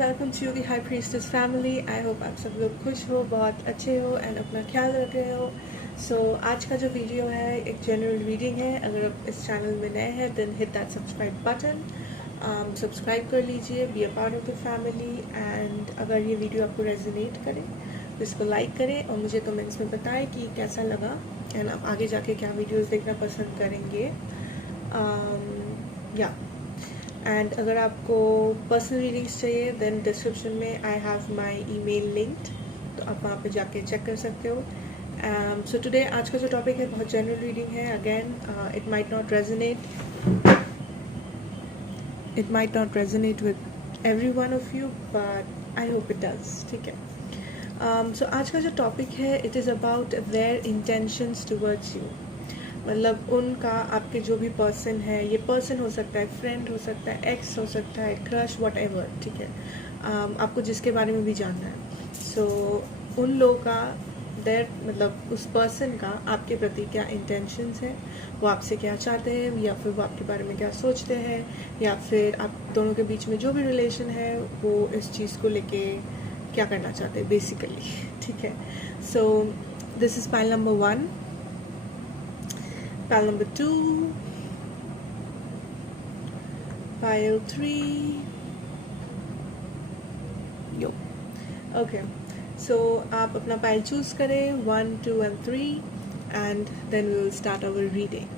Welcome to Yogi high priestess family. I hope आप सब लोग खुश हो, बहुत अच्छे हो एंड अपना ख्याल रख रहे हो। आज का जो वीडियो है एक जनरल रीडिंग है। अगर आप इस चैनल में नए हैं then hit that subscribe button, subscribe कर लीजिए, be a part of the family. And अगर ये वीडियो आपको रेजोनेट करे तो इसको लाइक करें और मुझे कमेंट्स में बताएं कि कैसा लगा एंड आप आगे जाके क्या वीडियोस देखना पसंद करेंगे। या एंड अगर आपको पर्सनल रीडिंग्स चाहिए देन डिस्क्रिप्शन में I have my email linked, तो आप वहाँ पे जाके चेक कर सकते हो। सो टुडे आज का जो टॉपिक है बहुत जनरल रीडिंग है। Again it might not resonate with every one of you but I hope it does. ठीक है। सो आज का जो टॉपिक है it is about their intentions towards you. मतलब उनका आपके जो भी पर्सन है, ये पर्सन हो सकता है, फ्रेंड हो सकता है, एक्स हो सकता है, क्रश, वट एवर। ठीक है। आपको जिसके बारे में भी जानना है। सो उन लोगों का मतलब उस पर्सन का आपके प्रति क्या इंटेंशंस है, वो आपसे क्या चाहते हैं, या फिर वो आपके बारे में क्या सोचते हैं, या फिर आप दोनों के बीच में जो भी रिलेशन है वो इस चीज़ को लेके क्या करना चाहते हैं बेसिकली। ठीक है। सो this is pile number 1, pile number 2, pile 3. Yo. Okay. So आप अपना pile choose करें 1, 2 and 3 and then we will start our reading.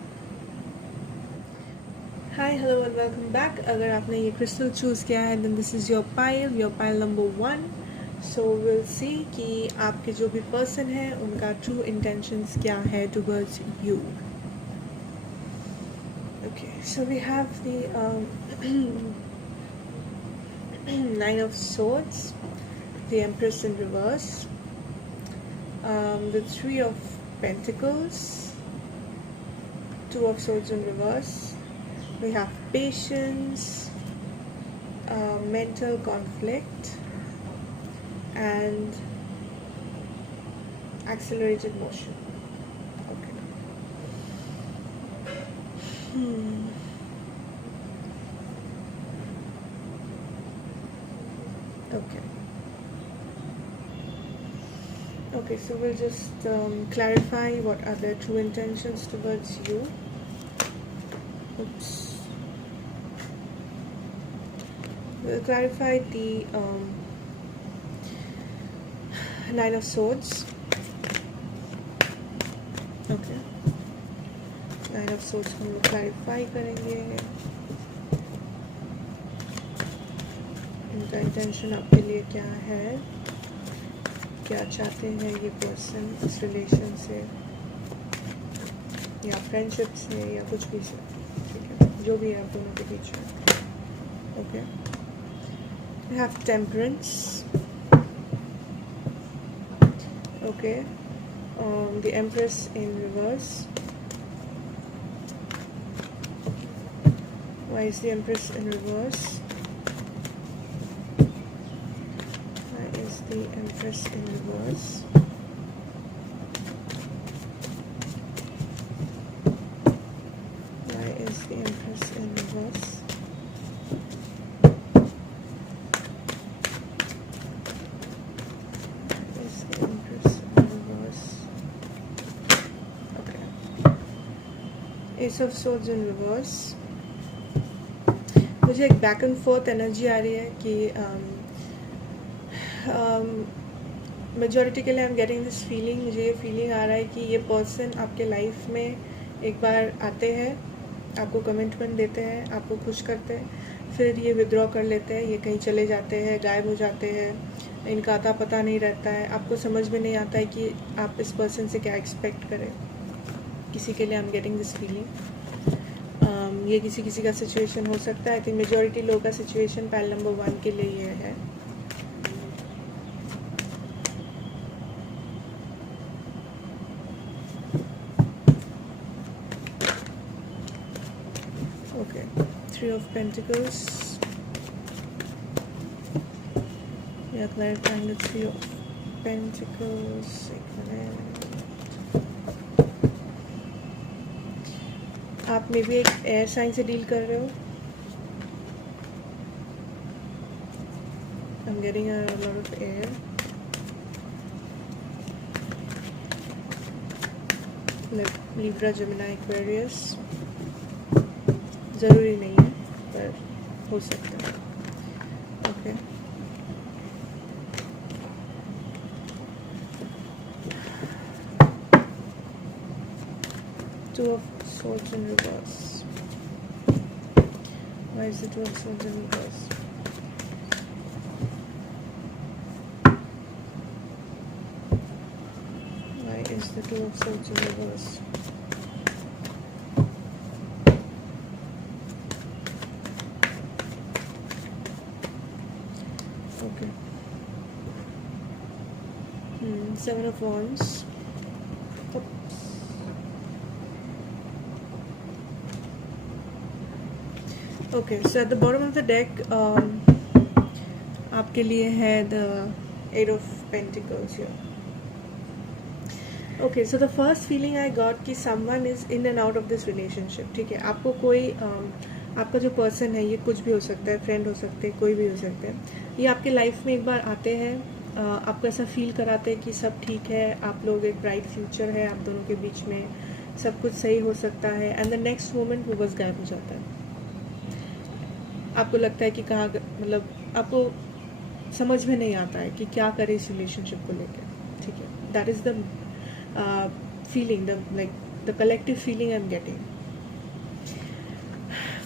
Hi, hello and welcome back. अगर आपने ये crystal choose किया है then this is your pile number 1. So we'll see कि आपके जो भी person है उनका true intentions क्या है towards you. Okay, so we have the Nine of Swords, the Empress in reverse, the Three of Pentacles, Two of Swords in reverse. We have patience, mental conflict, and accelerated motion. Okay. Okay, so we'll just clarify what are their true intentions towards you. Oops. We'll clarify the Nine of Swords. Okay. Nine of Swords हम लोग clarify करेंगे। इनका intention आपके लिए क्या है, क्या चाहते हैं ये पर्सन इस रिलेशन से या फ्रेंडशिप से या कुछ भी से। ठीक है, जो भी है आप दोनों के बीच में। Okay, we have temperance. Okay, the empress in reverse. Why is the empress in reverse? The Empress in reverse. Why is the Empress in reverse? Why is the Empress in reverse? Okay. Ace of Swords in reverse. मुझे एक back and fourth energy आ रही है कि majority के लिए आई am getting this feeling. मुझे ये feeling आ रहा है कि ये पर्सन आपके लाइफ में एक बार आते हैं, आपको कमिटमेंट देते हैं, आपको खुश करते हैं, फिर ये विड्रॉ कर लेते हैं, ये कहीं चले जाते हैं, गायब हो जाते हैं, इनका आता पता नहीं रहता है, आपको समझ में नहीं आता है कि आप इस पर्सन से क्या एक्सपेक्ट करें। किसी के लिए आई एम गेटिंग दिस फीलिंग। ये किसी का सिचुएशन हो सकता है। आई थिंक मेजॉरिटी लोगों का सिचुएशन पाइल नंबर 1 के लिए ये है। Okay, Three of Pentacles. We are clarifying the Three of Pentacles. एक मिनट। आप मे भी एक एयर साइन से डील कर रहे हो। I'm getting a lot of air. Libra, Gemini, Aquarius. ज़रूरी नहीं है पर हो सकता है. Okay. Two of Swords in reverse. Why is the Two of Swords in reverse? Why is the Two of Swords in reverse? Okay. Seven of Wands. Oops. Okay, so at the bottom of the deck, आपके लिए है the Eight of Pentacles here. Okay, so the first feeling I got कि someone is in and out of this relationship. ठीक है, आपको कोई आपका जो पर्सन है ये कुछ भी हो सकता है, फ्रेंड हो सकते हैं, कोई भी हो सकते हैं. ये आपके लाइफ में एक बार आते हैं, आपको ऐसा फील कराते हैं कि सब ठीक है, आप लोग एक ब्राइट फ्यूचर है आप दोनों के बीच में, सब कुछ सही हो सकता है. एंड द नेक्स्ट मोमेंट वो बस गायब हो जाता है. आपको लगता है कि कहाँ, मतलब आपको समझ में नहीं आता है कि क्या करे इस रिलेशनशिप को लेकर. ठीक है, that is the feeling, the collective feeling I'm getting.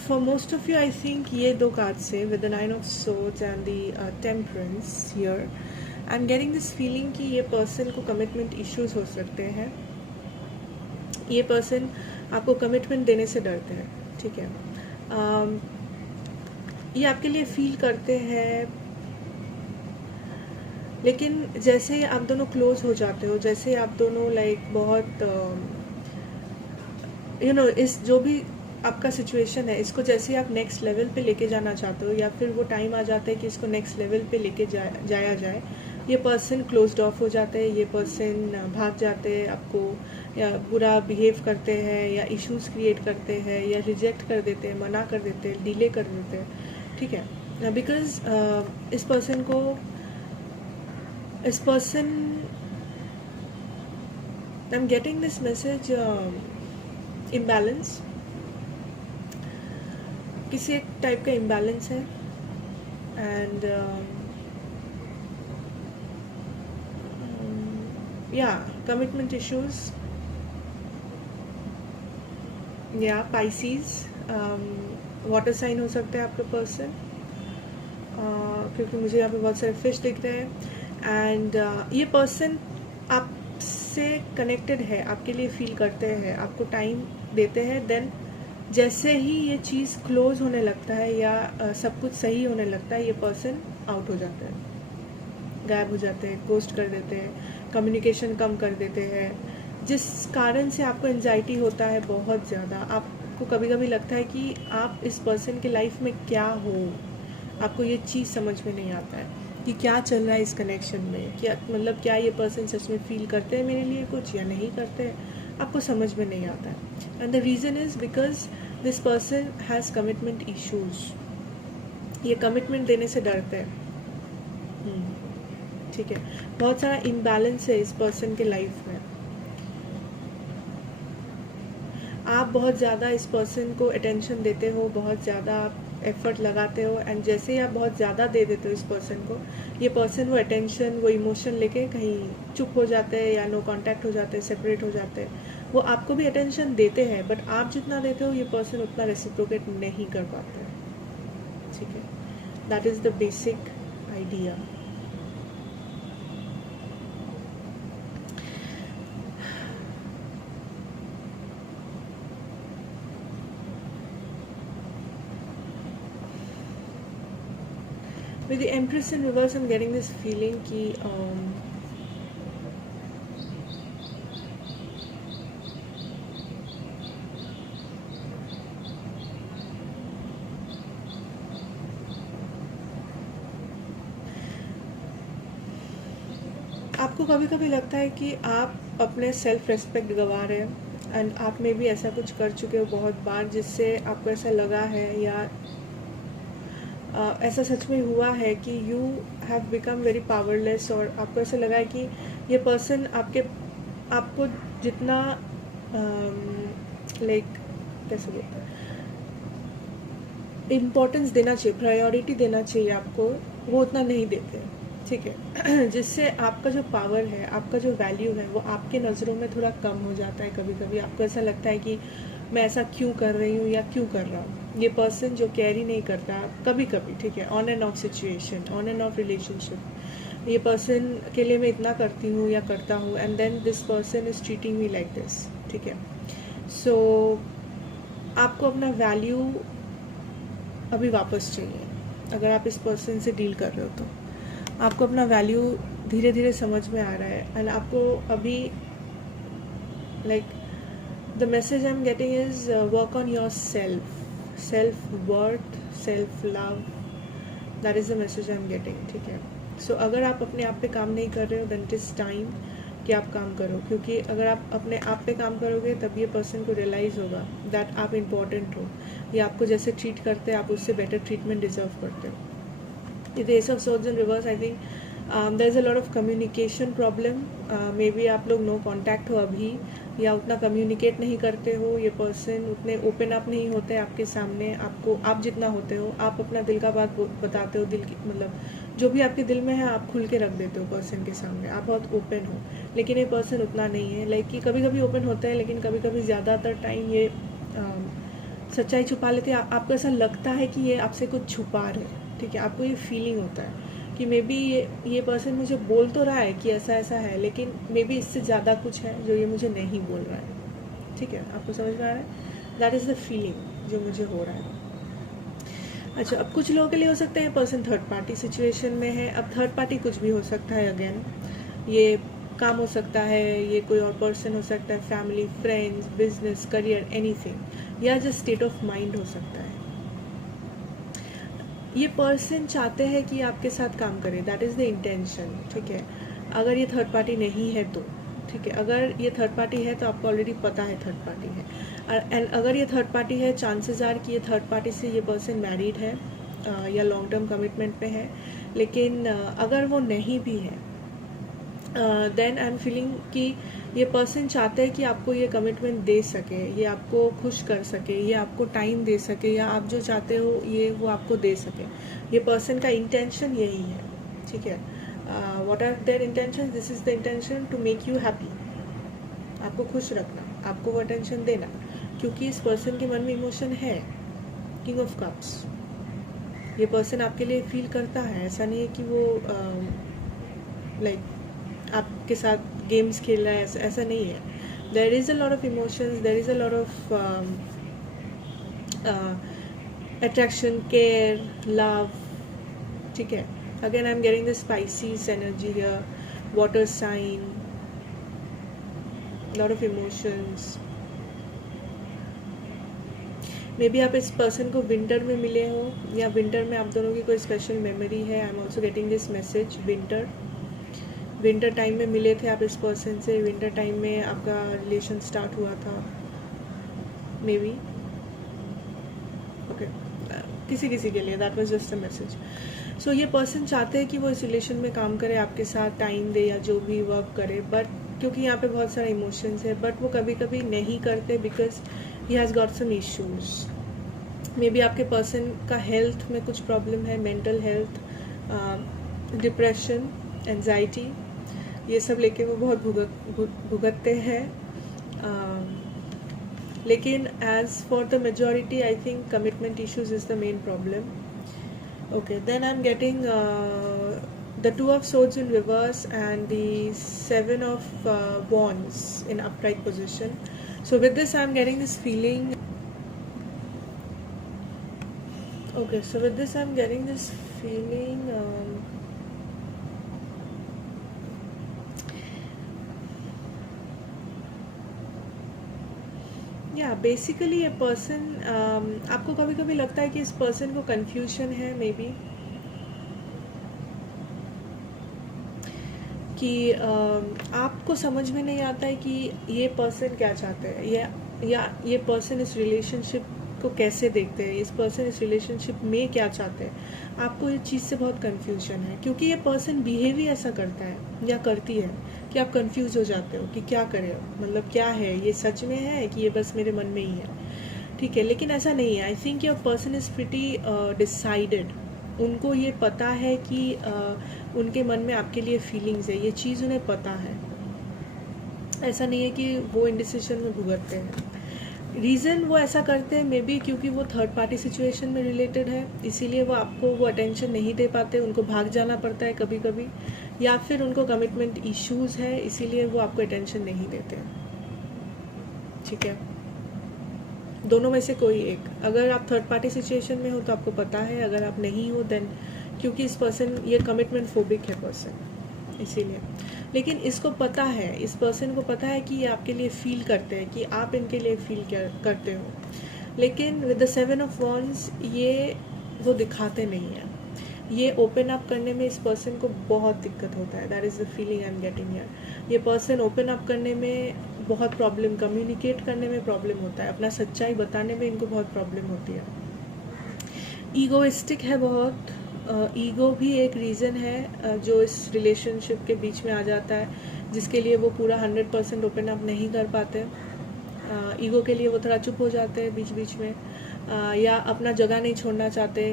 For most of you, I think ये दो कार्ड से with the Nine of Swords and the Temperance here, I'm getting this feeling कि ये person को commitment issues हो सकते हैं. ये person आपको commitment देने से डरते हैं. ठीक है, ये आपके लिए फील करते हैं, लेकिन जैसे ही आप दोनों क्लोज हो जाते हो, जैसे आप दोनों लाइक बहुत इस जो भी आपका सिचुएशन है, इसको जैसे आप नेक्स्ट लेवल पे लेके जाना चाहते हो, या फिर वो टाइम आ जाता है कि इसको नेक्स्ट लेवल पे लेके जाया जाए, ये पर्सन क्लोज्ड ऑफ हो जाते हैं, ये पर्सन भाग जाते हैं, आपको या बुरा बिहेव करते हैं, या इश्यूज क्रिएट करते हैं, या रिजेक्ट कर देते हैं, मना कर देते हैं, डिले कर देते हैं. ठीक है, बिकॉज इस person, I'm getting this message, imbalance, किसी एक टाइप का imbalance है. and commitment issues, Pisces, water sign हो सकता है आपका पर्सन, क्योंकि मुझे यहाँ पे बहुत सारे फिश दिख रहे हैं. एंड ये पर्सन आपसे कनेक्टेड है, आपके लिए फील करते हैं, आपको टाइम देते हैं. देन जैसे ही ये चीज़ क्लोज होने लगता है या सब कुछ सही होने लगता है, ये पर्सन आउट हो जाते हैं, गायब हो जाते हैं, गोस्ट कर देते हैं, कम्युनिकेशन कम कर देते हैं, जिस कारण से आपको एंजाइटी होता है बहुत ज़्यादा. आपको कभी कभी लगता है कि आप इस पर्सन के लाइफ में क्या हो, आपको ये चीज़ समझ में नहीं आता है कि क्या चल रहा है इस कनेक्शन में, क्या मतलब क्या ये पर्सन सच में फील करते हैं मेरे लिए कुछ या नहीं करते हैं, आपको समझ में नहीं आता है. And the reason is because this person has commitment issues. ये कमिटमेंट देने से डरते हैं. ठीक है, बहुत सारा इम्बैलेंस है इस पर्सन के लाइफ में. आप बहुत ज़्यादा इस पर्सन को अटेंशन देते हो, बहुत ज़्यादा आप एफर्ट लगाते हो, एंड जैसे ही आप बहुत ज़्यादा दे देते हो इस पर्सन को, ये पर्सन वो अटेंशन, वो इमोशन लेके कहीं चुप हो जाते हैं, या नो कांटेक्ट हो जाते हैं, सेपरेट हो जाते हैं. वो आपको भी अटेंशन देते हैं, बट आप जितना देते हो ये पर्सन उतना रेसिप्रोकेट नहीं कर पाते. ठीक है, that is the basic idea. With the Empress in reverse, I'm getting this feeling कि आपको कभी कभी लगता है कि आप अपने सेल्फ रेस्पेक्ट गंवा रहे हैं, एंड आप में भी ऐसा कुछ कर चुके हो बहुत बार, जिससे आपको ऐसा लगा है, या ऐसा सच में हुआ है कि you have become very powerless और आपको ऐसा लगा है कि ये पर्सन आपको जितना लाइक कैसे बोलते हैं, इम्पोर्टेंस देना चाहिए, प्रायोरिटी देना चाहिए आपको, वो उतना नहीं देते, ठीक है। जिससे आपका जो पावर है, आपका जो वैल्यू है, वो आपके नज़रों में थोड़ा कम हो जाता है। कभी कभी आपको ऐसा लगता है कि मैं ऐसा क्यों कर रही हूँ या क्यों कर रहा हूँ। ये पर्सन जो कैरी नहीं करता कभी कभी, ठीक है, on and off situation, on and off relationship, ये पर्सन के लिए मैं इतना करती हूँ या करता हूँ, and then this person is treating me like this, ठीक है। सो आपको अपना वैल्यू अभी वापस चाहिए। अगर आप इस पर्सन से डील कर रहे हो तो आपको अपना वैल्यू धीरे धीरे समझ में आ रहा है, एंड आपको अभी like the message I am getting is work on your self worth, self love, that is the message I am getting, ठीक है। सो अगर आप अपने आप पे काम नहीं कर रहे हो, देन इट इज़ टाइम कि आप काम करो, क्योंकि अगर आप अपने आप पे काम करोगे तब ये पर्सन को रियलाइज़ होगा दैट आप इम्पॉर्टेंट हो, या आपको जैसे ट्रीट करते हैं आप उससे बेटर ट्रीटमेंट डिजर्व करते हो। The ace of swords in reverse, I think there is a lot of communication problem. Maybe आप लोग नो कॉन्टैक्ट हो अभी, या उतना कम्युनिकेट नहीं करते हो, ये पर्सन उतने ओपन अप नहीं होते आपके सामने, आप जितना होते हो। आप अपना दिल का बात बताते हो, दिल की मतलब जो भी आपके दिल में है आप खुल के रख देते हो पर्सन के सामने, आप बहुत ओपन हो। लेकिन ये पर्सन उतना नहीं है, लाइक कि कभी कभी ओपन होता है, लेकिन कभी कभी ज़्यादातर टाइम ये सच्चाई छुपा लेते हैं। आपको ऐसा लगता है कि ये आपसे कुछ छुपा रहे हैं, ठीक है। आपको ये फीलिंग होता है कि मे बी ये पर्सन मुझे बोल तो रहा है कि ऐसा ऐसा है, लेकिन मे बी इससे ज़्यादा कुछ है जो ये मुझे नहीं बोल रहा है, ठीक है। आपको समझ में आ रहा है? दैट इज़ द फीलिंग जो मुझे हो रहा है। अच्छा, अब कुछ लोगों के लिए हो सकता है पर्सन थर्ड पार्टी सिचुएशन में है। अब थर्ड पार्टी कुछ भी हो सकता है, अगेन ये काम हो सकता है, ये कोई और पर्सन हो सकता है, family, friends, business, career, anything, या जस्ट स्टेट ऑफ माइंड हो सकता है। ये पर्सन चाहते हैं कि आपके साथ काम करे, दैट इज़ द इंटेंशन, ठीक है। अगर ये थर्ड पार्टी नहीं है तो, ठीक है। अगर ये थर्ड पार्टी है तो आपको ऑलरेडी पता है थर्ड पार्टी है, एंड अगर ये थर्ड पार्टी है, चांसेस आर कि ये थर्ड पार्टी से ये पर्सन मैरिड है या लॉन्ग टर्म कमिटमेंट पे है। लेकिन अगर वो नहीं भी है, देन आई एम फीलिंग कि ये पर्सन चाहते हैं कि आपको ये कमिटमेंट दे सके, ये आपको खुश कर सके, ये आपको टाइम दे सके, या आप जो चाहते हो ये वो आपको दे सके। ये पर्सन का इंटेंशन यही है, ठीक है। What are their intention? This is the intention to make you happy, आपको खुश रखना, आपको वो अटेंशन देना, क्योंकि इस पर्सन के मन में इमोशन है, किंग ऑफ कप्स। ये पर्सन आपके लिए फील करता है, ऐसा नहीं है कि वो लाइक आपके साथ गेम्स खेल रहा है, ऐसा नहीं है। There is a lot of emotions, there is a lot of attraction, care, love, ठीक है। Again I am getting the Pisces energy here, water sign, lot of emotions. Maybe आप इस पर्सन को विंटर में मिले हो, या winter में आप दोनों की कोई स्पेशल मेमोरी है। आई am also getting this message, winter time में मिले थे आप इस पर्सन से, विंटर टाइम में आपका रिलेशन स्टार्ट हुआ था, मे बी, ओके, किसी किसी के लिए that was just a message. So ये पर्सन चाहते हैं कि वो इस रिलेशन में काम करे, आपके साथ टाइम दे या जो भी वर्क करे, बट क्योंकि यहाँ पे बहुत सारे इमोशंस है, बट वो कभी कभी नहीं करते because he has got some issues. Maybe आपके पर्सन का हेल्थ में कुछ प्रॉब्लम है, मेंटल हेल्थ, डिप्रेशन, एंजाइटी, ये सब लेके वो बहुत भुगतते हैं। लेकिन as for the majority I think commitment issues is the main problem. Okay, then I am getting the two of swords in reverse and the seven of wands in upright position. So with this I am getting this feeling, okay, so with this I am getting this feeling या basically ये person, आपको कभी कभी लगता है कि इस person को कन्फ्यूजन है, मे बी कि आपको समझ में नहीं आता है कि ये पर्सन क्या चाहते हैं, या ये पर्सन इस रिलेशनशिप को कैसे देखते हैं, इस पर्सन इस रिलेशनशिप में क्या चाहते हैं, आपको इस चीज़ से बहुत कन्फ्यूजन है, क्योंकि ये पर्सन बिहेव ही ऐसा करता है या करती है कि आप कंफ्यूज हो जाते हो कि क्या करें, मतलब क्या है, ये सच में है कि ये बस मेरे मन में ही है, ठीक है। लेकिन ऐसा नहीं है। I think your person is pretty decided, उनको ये पता है कि उनके मन में आपके लिए फीलिंग्स है, ये चीज़ उन्हें पता है। ऐसा नहीं है कि वो इंडिसिशन में भुगतते हैं। रीज़न वो ऐसा करते हैं मे बी क्योंकि वो थर्ड पार्टी सिचुएशन में रिलेटेड है, इसीलिए वो आपको वो अटेंशन नहीं दे पाते, उनको भाग जाना पड़ता है कभी कभी, या फिर उनको कमिटमेंट इश्यूज़ है, इसीलिए वो आपको अटेंशन नहीं देते, ठीक है। दोनों में से कोई एक। अगर आप थर्ड पार्टी सिचुएशन में हो तो आपको पता है, अगर आप नहीं हो देन, क्योंकि इस पर्सन ये कमिटमेंट फोबिक है पर्सन, इसीलिए। लेकिन इसको पता है, इस पर्सन को पता है कि ये आपके लिए फील करते हैं, कि आप इनके लिए फील करते हो, लेकिन विद द 7 ऑफ वॉन्ड्स ये वो दिखाते नहीं हैं। ये ओपन अप करने में इस पर्सन को बहुत दिक्कत होता है, that is the feeling I am getting here. ये पर्सन ओपन अप करने में बहुत प्रॉब्लम, कम्युनिकेट करने में प्रॉब्लम होता है, अपना सच्चाई बताने में इनको बहुत प्रॉब्लम होती है। ईगोइस्टिक है बहुत, ईगो भी एक रीज़न है जो इस रिलेशनशिप के बीच में आ जाता है, जिसके लिए वो पूरा 100% ओपन अप नहीं कर पाते। ईगो के लिए वो थोड़ा चुप हो जाते हैं बीच बीच में, या अपना जगह नहीं छोड़ना चाहते।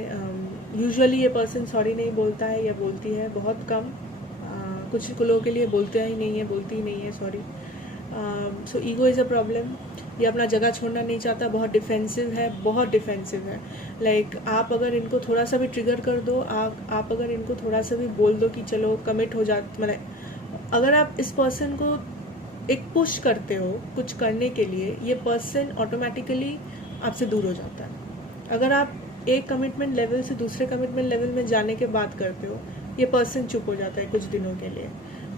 यूजुअली ये पर्सन सॉरी नहीं बोलता है या बोलती है बहुत कम, कुछ लोगों के लिए बोलती ही नहीं है sorry. So ego is a problem. ये अपना जगह छोड़ना नहीं चाहता, बहुत डिफेंसिव है। लाइक आप अगर इनको थोड़ा सा भी ट्रिगर कर दो, आप अगर इनको थोड़ा सा भी बोल दो कि चलो कमिट हो जा, मतलब अगर आप इस पर्सन को एक पुश करते हो कुछ करने के लिए, ये पर्सन ऑटोमेटिकली आपसे दूर हो जाता है। अगर आप एक कमिटमेंट लेवल से दूसरे कमिटमेंट लेवल में जाने के बाद करते हो, ये पर्सन चुप हो जाता है कुछ दिनों के लिए,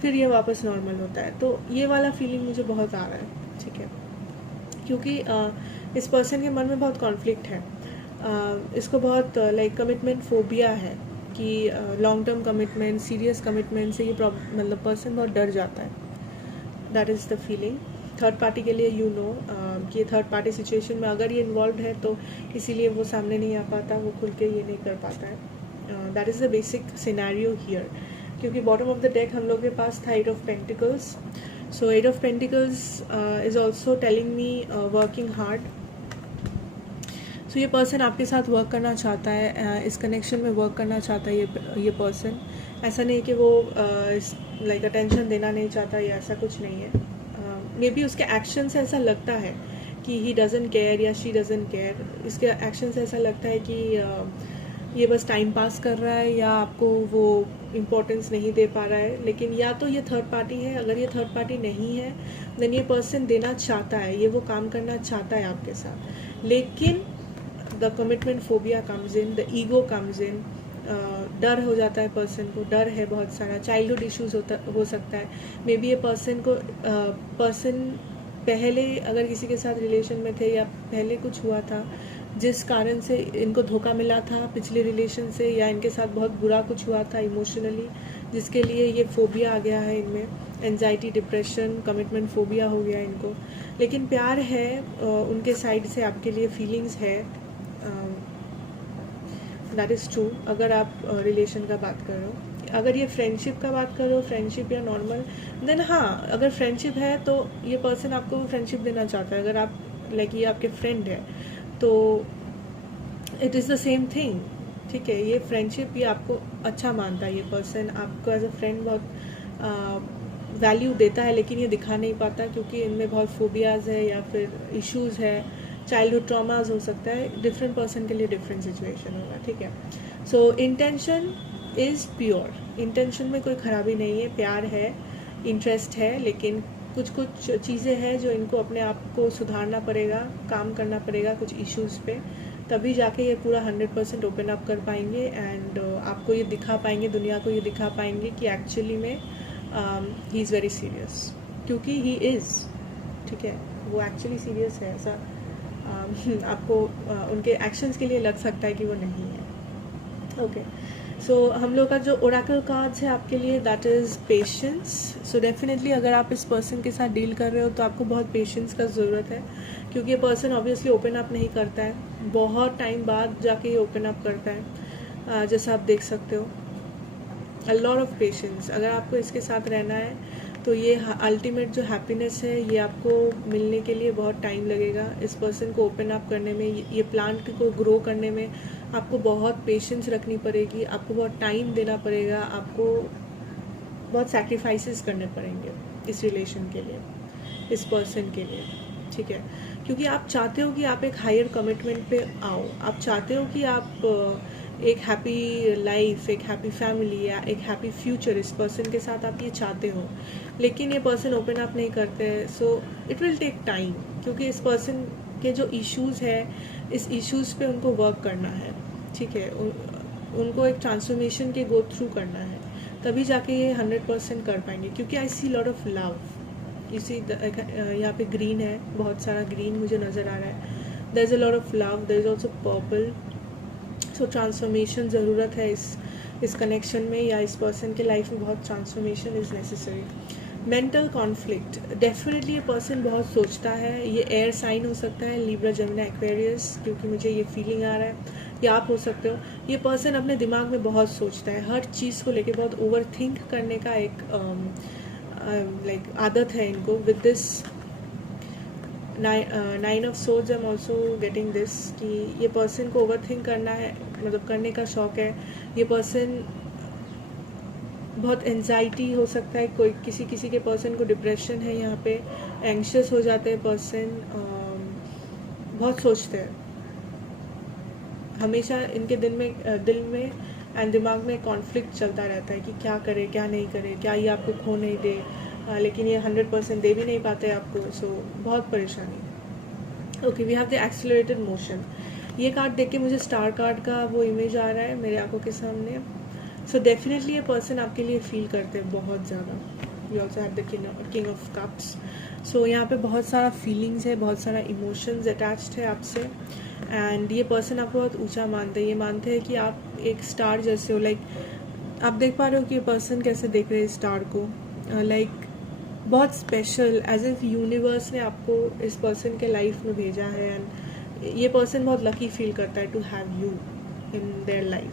फिर ये वापस नॉर्मल होता है। तो ये वाला फीलिंग मुझे बहुत आ रहा है, ठीक है, क्योंकि इस पर्सन के मन में बहुत कॉन्फ्लिक्ट है। इसको बहुत लाइक कमिटमेंट फोबिया है कि long term commitment, serious commitment से ये मतलब पर्सन बहुत डर जाता है, that is the feeling. Third party के लिए कि थर्ड पार्टी सिचुएशन में अगर ये इन्वॉल्व है तो इसीलिए वो सामने नहीं आ पाता, वो खुल के ये नहीं कर पाता है। That is the basic scenario here. क्योंकि बॉटम ऑफ द डेक हम लोग के पास था 8 of pentacles. So 8 of pentacles is also telling me working hard. So ये पर्सन आपके साथ वर्क करना चाहता है, इस कनेक्शन में वर्क करना चाहता है ये पर्सन। ऐसा नहीं कि वो लाइक अटेंशन देना नहीं चाहता, या ऐसा कुछ नहीं है। मे बी उसके एक्शन से ऐसा लगता है कि ही डजंट केयर या शी डजंट केयर। इसके एक्शन से ऐसा लगता है कि ये बस टाइम पास कर रहा है, या आपको वो इम्पोर्टेंस नहीं दे पा रहा है। लेकिन या तो ये थर्ड पार्टी है, अगर ये थर्ड पार्टी नहीं है देन ये पर्सन देना चाहता है, ये वो काम करना चाहता है आपके साथ, लेकिन the commitment phobia comes in, the ego comes in. डर हो जाता है पर्सन को, डर है बहुत सारा, चाइल्डहुड इश्यूज हो सकता है। मे बी ये पर्सन पहले अगर किसी के साथ रिलेशन में थे, या पहले कुछ हुआ था जिस कारण से इनको धोखा मिला था पिछले रिलेशन से, या इनके साथ बहुत बुरा कुछ हुआ था इमोशनली, जिसके लिए ये फोबिया आ गया है इनमें, एंजाइटी, डिप्रेशन, कमिटमेंट फोबिया हो गया इनको। लेकिन प्यार है उनके साइड से आपके लिए, फीलिंग्स है, दैट इज़ ट्रू। अगर आप रिलेशन का बात कर रहे हो, अगर ये फ्रेंडशिप का बात कर रहे हो, फ्रेंडशिप या नॉर्मल, देन हाँ, अगर फ्रेंडशिप है तो ये पर्सन आपको फ्रेंडशिप देना चाहता है। अगर आप लाइक ये आपके फ्रेंड है तो it is the same thing, ठीक है। ये फ्रेंडशिप ये आपको अच्छा मानता है, ये पर्सन आपको एज अ फ्रेंड बहुत वैल्यू देता है, लेकिन ये दिखा नहीं पाता क्योंकि इनमें बहुत फोबियाज़ है या फिर इश्यूज़ है, चाइल्डहुड ट्रॉमाज हो सकता है। डिफरेंट पर्सन के लिए डिफरेंट सिचुएशन होगा, ठीक है। सो इंटेंशन इज़ प्योर, इंटेंशन में कोई खराबी नहीं है, प्यार है, इंटरेस्ट है, लेकिन कुछ कुछ चीज़ें हैं जो इनको अपने आप को सुधारना पड़ेगा, काम करना पड़ेगा कुछ इश्यूज़ पे, तभी जाके ये पूरा 100% ओपन अप कर पाएंगे एंड आपको ये दिखा पाएंगे, दुनिया को ये दिखा पाएंगे कि एक्चुअली में ही इज़ वेरी सीरियस, क्योंकि ही इज़, ठीक है, वो एक्चुअली सीरियस है। ऐसा आपको उनके एक्शंस के लिए लग सकता है कि वो नहीं है, ओके। हम लोग का जो ओरेकल कार्ड्स है आपके लिए, that is patience. So definitely अगर आप इस पर्सन के साथ डील कर रहे हो तो आपको बहुत पेशेंस का ज़रूरत है, क्योंकि ये पर्सन ऑब्वियसली ओपन अप नहीं करता है, बहुत टाइम बाद जाके ये ओपन अप करता है, जैसा आप देख सकते हो. अ लॉट ऑफ पेशेंस. अगर आपको इसके साथ रहना है तो ये अल्टीमेट जो हैप्पीनेस है ये आपको मिलने के लिए बहुत टाइम लगेगा. इस पर्सन को ओपन अप करने में, ये प्लांट को ग्रो करने में आपको बहुत पेशेंस रखनी पड़ेगी, आपको बहुत टाइम देना पड़ेगा, आपको बहुत सैक्रिफाइसेस करने पड़ेंगे इस रिलेशन के लिए, इस पर्सन के लिए. ठीक है, क्योंकि आप चाहते हो कि आप एक हायर कमिटमेंट पे आओ, आप चाहते हो कि आप एक हैप्पी लाइफ, एक हैप्पी फैमिली या एक हैप्पी फ्यूचर इस पर्सन के साथ आप ये चाहते हो, लेकिन ये पर्सन ओपन अप नहीं करते हैं. So it will take time, क्योंकि इस पर्सन के जो इश्यूज़ है, इस इश्यूज़ पे उनको वर्क करना है. ठीक है, उनको एक ट्रांसफॉर्मेशन के गो थ्रू करना है, तभी जाके ये 100% कर पाएंगे. क्योंकि आई सी लॉट ऑफ लव. इसी यहाँ पे ग्रीन है, बहुत सारा ग्रीन मुझे नज़र आ रहा है. There is a lot of love, there is also purple. So transformation ज़रूरत है इस कनेक्शन में, या इस पर्सन के लाइफ में बहुत transformation is necessary. Mental conflict. Definitely ये पर्सन बहुत सोचता है. ये एयर साइन हो सकता है, लिब्रा, जेमिनी, एक्वेरियस, क्योंकि मुझे ये फीलिंग आ रहा है, या आप हो सकते हो. ये पर्सन अपने दिमाग में बहुत सोचता है, हर चीज़ को लेके बहुत ओवर थिंक करने का एक लाइक आदत है इनको. With this nine of swords I am also getting this, कि ये पर्सन को ओवर थिंक करना है, मतलब करने का शौक है. ये पर्सन बहुत एंजाइटी हो सकता है, कोई किसी के पर्सन को डिप्रेशन है, यहाँ पे एंग्शियस हो जाते हैं पर्सन, बहुत सोचते हैं. हमेशा इनके दिल में एंड दिमाग में कॉन्फ्लिक्ट चलता रहता है कि क्या करे क्या नहीं करे, क्या ये आपको खो नहीं दे, लेकिन ये 100% दे भी नहीं पाते आपको. सो बहुत परेशानी. Okay, we have the accelerated motion. ये कार्ड देख के मुझे स्टार कार्ड का वो इमेज आ रहा है मेरे आंखों के सामने. सो डेफिनेटली ये पर्सन आपके लिए फील करते हैं बहुत ज़्यादा. We also have the king of cups. So यहाँ पे बहुत सारा फीलिंग्स है, बहुत सारा इमोशंस अटैच्ड है आपसे. एंड ये पर्सन आपको बहुत ऊंचा मानते हैं. ये मानते हैं कि आप एक स्टार जैसे हो. लाइक आप देख पा रहे हो कि ये पर्सन कैसे देख रहे हैं स्टार को, लाइक बहुत स्पेशल, एज इफ यूनिवर्स ने आपको इस पर्सन के लाइफ में भेजा है. एंड ये पर्सन बहुत लकी फील करता है to have you in their life.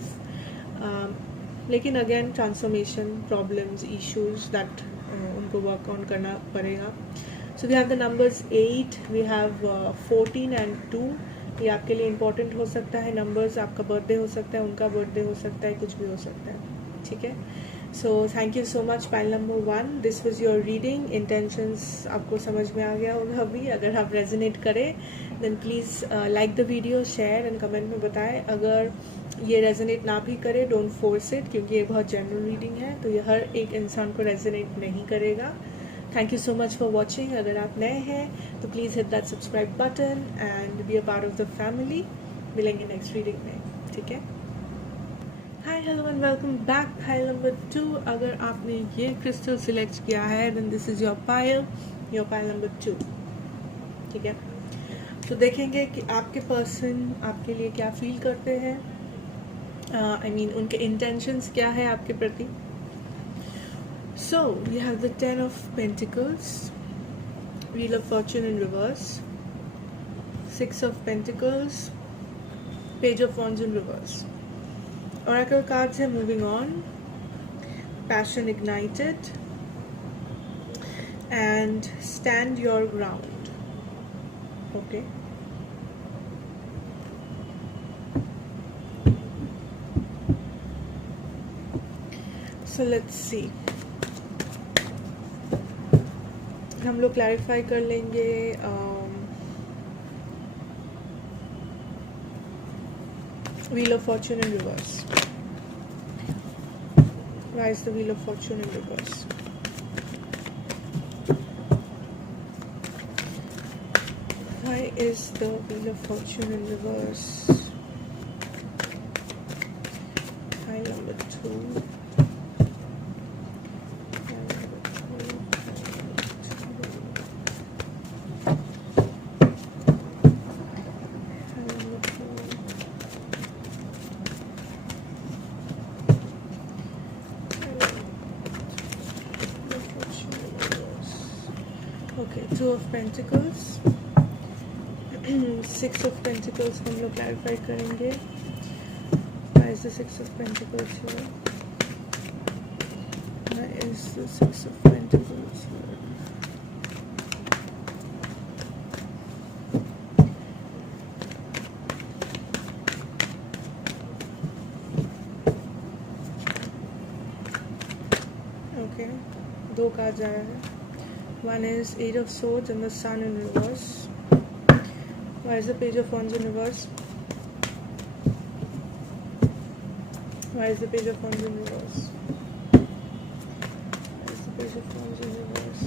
लेकिन again transformation, problems, issues that उनको वर्क ऑन करना पड़ेगा. So we have the numbers 8, we have 14 and 2. ये आपके लिए इम्पोर्टेंट हो सकता है नंबर्स. आपका बर्थडे हो सकता है, उनका बर्थडे हो सकता है, कुछ भी हो सकता है. ठीक है, so thank you so much. Pile number 1, this was your reading. Intentions आपको समझ में आ गया होगा अभी. अगर आप रेजोनेट करें then please like the video, share and comment में बताएं. अगर ये रेजोनेट ना भी करे, डोंट फोर्स इट, क्योंकि ये बहुत जनरल रीडिंग है, तो ये हर एक इंसान को रेजोनेट नहीं करेगा. Thank you so much for watching. अगर आप नए हैं तो please hit that subscribe button and be a part of the family. मिलेंगे नेक्स्ट रीडिंग में. ठीक है, hi hello and welcome back. Pile number 2. अगर आपने ये क्रिस्टल सिलेक्ट किया है then this is your pile number 2. ठीक है, तो देखेंगे कि आपके पर्सन आपके लिए क्या फील करते हैं. आई मीन उनके इंटेंशंस क्या है आपके प्रति. So, we have the 10 of Pentacles, Wheel of Fortune in reverse, 6 of Pentacles, Page of Wands in reverse. Oracle cards are moving on, Passion ignited, and Stand your ground. Okay. So let's see. हम लोग clarify कर लेंगे wheel of Fortune in reverse. Why is the Wheel of Fortune in reverse? Why is the Wheel of Fortune in reverse? Pile number 2. Okay, 2 of pentacles, 6 of pentacles हम लोग clarify करेंगे. Why is the 6 of Pentacles here? Why is the 6 of Pentacles here? Okay, दो card आया है. One is 8 of Swords and the Sun in reverse. Why is the Page of Wands in reverse? Why is the Page of Wands in reverse? Why is the Page of Wands in reverse?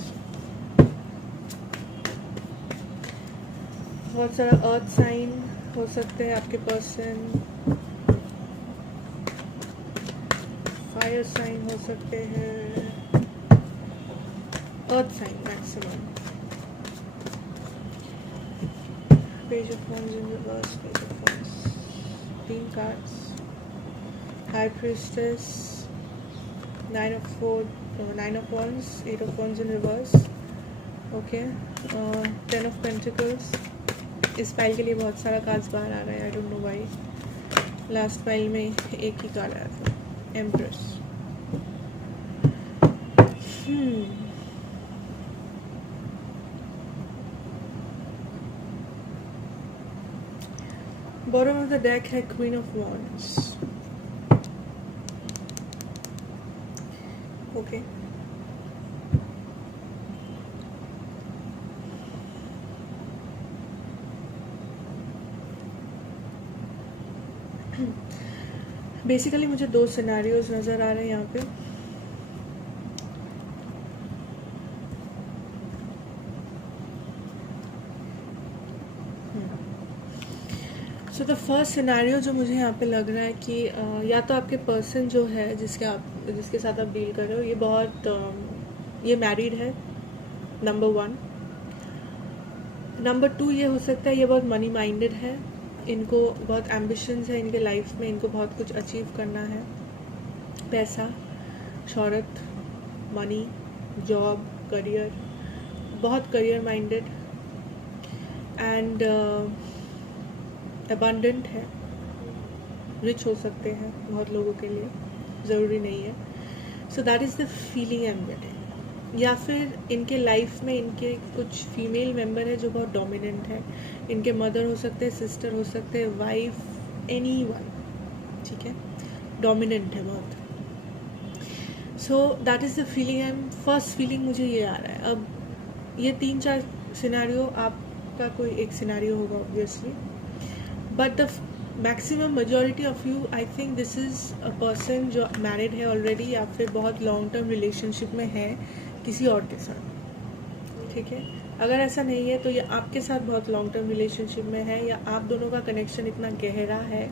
बहुत सारा अर्थ sign हो सकते हैं आपके person, fire sign हो सकते हैं, earth sign maximum. Page of Wands in reverse, Page of Wands. 3 cards. High Priestess, 9 of Wands, 8 of Wands in reverse. Okay, 10 of Pentacles. इस पाइल के लिए बहुत सारा कार्ड्स बाहर आ रहा है. I don't know why. Last pile में एक ही कार्ड आया था, Empress. Bottom of the deck है Queen of Wands. Okay. Basically मुझे 2 सिनेरियोज नज़र आ रहे हैं यहाँ पे. सो द फर्स्ट सिनेरियो जो मुझे यहाँ पे लग रहा है कि या तो आपके पर्सन जो है जिसके साथ आप डील कर रहे हो, ये मैरिड है, नंबर 1. नंबर 2 ये हो सकता है ये बहुत मनी माइंडेड है, इनको बहुत एम्बिशंस है इनके लाइफ में, इनको बहुत कुछ अचीव करना है, पैसा, शोहरत, मनी, जॉब, करियर, बहुत करियर माइंडेड एंड अबंडेंट है, रिच हो सकते हैं बहुत लोगों के लिए, ज़रूरी नहीं है. So that is the feeling I am getting. या फिर इनके लाइफ में इनके कुछ फीमेल मेंबर है जो बहुत डोमिनेंट है, इनके मदर हो सकते हैं, सिस्टर हो सकते हैं, वाइफ, एनीवन, ठीक है, डोमिनेंट है बहुत. So that is the feeling I M, first feeling मुझे ये आ रहा है. अब ये 3-4 सिनेरियो, आपका कोई एक सिनेरियो होगा obviously, but the maximum majority of you, I think this is a person जो मैरिड है ऑलरेडी या फिर बहुत लॉन्ग टर्म रिलेशनशिप में है किसी और के साथ, ठीक है. अगर ऐसा नहीं है तो ये आपके साथ बहुत लॉन्ग टर्म रिलेशनशिप में है, या आप दोनों का कनेक्शन इतना गहरा है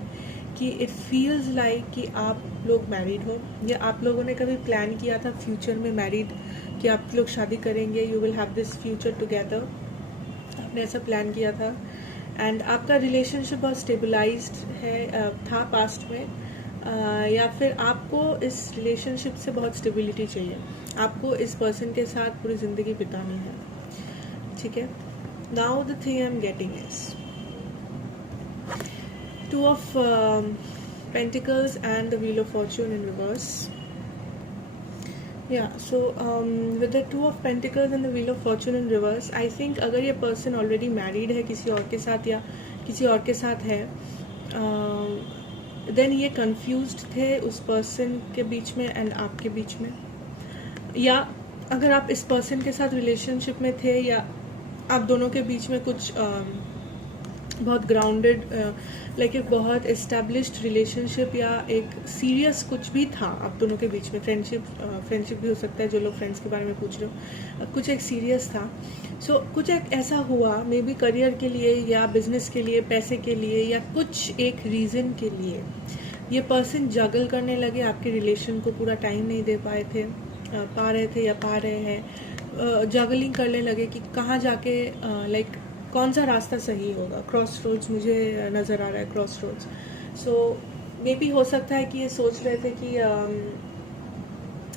कि इट फील्स लाइक कि आप लोग मैरिड हो, या आप लोगों ने कभी प्लान किया था फ्यूचर में मैरिड कि आप लोग शादी करेंगे, you will have this future together, आपने ऐसा प्लान किया था. एंड आपका रिलेशनशिप बहुत स्टेबलाइज्ड है था पास्ट में, या फिर आपको इस रिलेशनशिप से बहुत स्टेबिलिटी चाहिए, आपको इस पर्सन के साथ पूरी ज़िंदगी बितानी है, ठीक है. Now the thing I am getting is 2 of Pentacles and the Wheel of Fortune in reverse. Yeah, so with the 2 of Pentacles and the Wheel of Fortune in reverse, I think अगर ये person already married है किसी और के साथ या किसी और के साथ है, then ये confused थे उस person के बीच में and आपके बीच में, या अगर आप इस person के साथ relationship में थे या आप दोनों के बीच में कुछ बहुत ग्राउंडेड लाइक एक बहुत एस्टेब्लिश्ड रिलेशनशिप या एक सीरियस कुछ भी था आप दोनों के बीच में, फ्रेंडशिप भी हो सकता है, जो लोग फ्रेंड्स के बारे में पूछ रहे हो, कुछ एक सीरियस था. सो कुछ एक ऐसा हुआ, मे बी करियर के लिए या बिजनेस के लिए, पैसे के लिए, या कुछ एक रीज़न के लिए ये पर्सन जगल करने लगे, आपके रिलेशन को पूरा टाइम नहीं दे पा रहे थे या पा रहे हैं, जगलिंग करने लगे कि कहाँ जाके लाइक कौन सा रास्ता सही होगा. क्रॉस रोड्स मुझे नज़र आ रहा है, crossroads. So maybe हो सकता है कि ये सोच रहे थे कि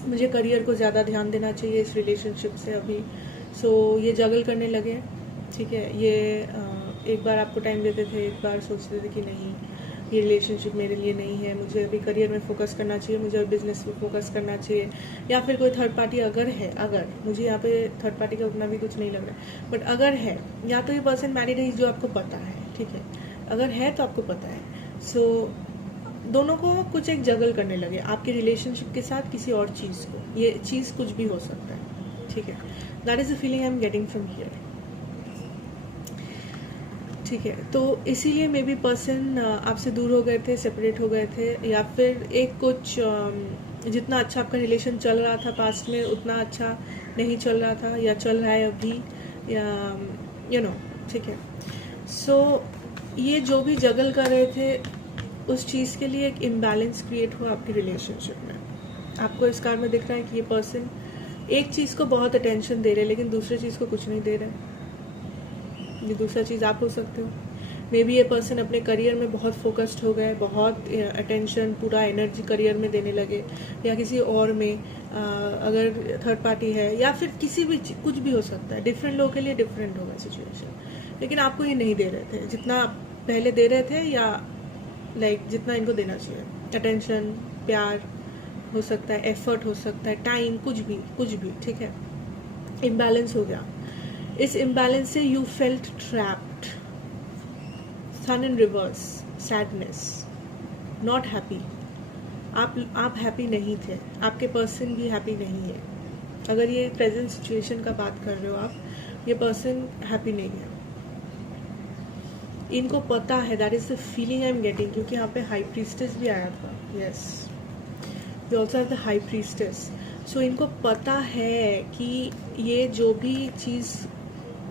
मुझे करियर को ज़्यादा ध्यान देना चाहिए इस रिलेशनशिप से अभी, सो ये जगल करने लगे, ठीक है। ये एक बार आपको टाइम देते थे, एक बार सोचते थे कि नहीं ये रिलेशनशिप मेरे लिए नहीं है, मुझे अभी करियर में फोकस करना चाहिए, मुझे अभी बिजनेस में फोकस करना चाहिए, या फिर कोई थर्ड पार्टी अगर है, अगर मुझे यहाँ पे थर्ड पार्टी का उतना भी कुछ नहीं लग रहा है, बट अगर है, या तो ये पर्सन मैरिड है जो आपको पता है, ठीक है, अगर है तो आपको पता है। सो दोनों को कुछ एक जगल करने लगे आपके रिलेशनशिप के साथ किसी और चीज़ को, ये चीज़ कुछ भी हो सकता है, ठीक है। That is the feeling I am getting from here, ठीक है। तो इसीलिए मे बी पर्सन आपसे दूर हो गए थे, सेपरेट हो गए थे, या फिर एक कुछ जितना अच्छा आपका रिलेशन चल रहा था पास्ट में उतना अच्छा नहीं चल रहा था, या चल रहा है अभी, या यू नो, ठीक है। सो ये जो भी जगल कर रहे थे उस चीज़ के लिए एक इम्बैलेंस क्रिएट हुआ आपकी रिलेशनशिप में। आपको इस कार में दिख रहा है कि ये पर्सन एक चीज़ को बहुत अटेंशन दे रहे हैं लेकिन दूसरी चीज़ को कुछ नहीं दे रहे। ये दूसरा चीज़ आप हो सकते हो। मे बी ये पर्सन अपने करियर में बहुत फोकस्ड हो गए, बहुत अटेंशन पूरा एनर्जी करियर में देने लगे, या किसी और में अगर थर्ड पार्टी है, या फिर किसी भी कुछ भी हो सकता है। डिफरेंट लोगों के लिए डिफरेंट होगा सिचुएशन, लेकिन आपको ये नहीं दे रहे थे जितना पहले दे रहे थे, या जितना इनको देना चाहिए। अटेंशन, प्यार हो सकता है, एफर्ट हो सकता है, टाइम, कुछ भी, ठीक है। इम्बैलेंस हो गया। इस इम्बैलेंस से you felt trapped, sun in reverse, sadness, not happy. आप हैप्पी नहीं थे, आपके पर्सन भी हैप्पी नहीं है। अगर ये प्रेजेंट सिचुएशन का बात कर रहे हो आप, ये पर्सन हैप्पी नहीं है। इनको पता है, that is the feeling I am getting, क्योंकि यहाँ पे हाई प्रीस्टेस भी आया था। Yes, we also have the high priestess. So इनको पता है कि ये जो भी चीज़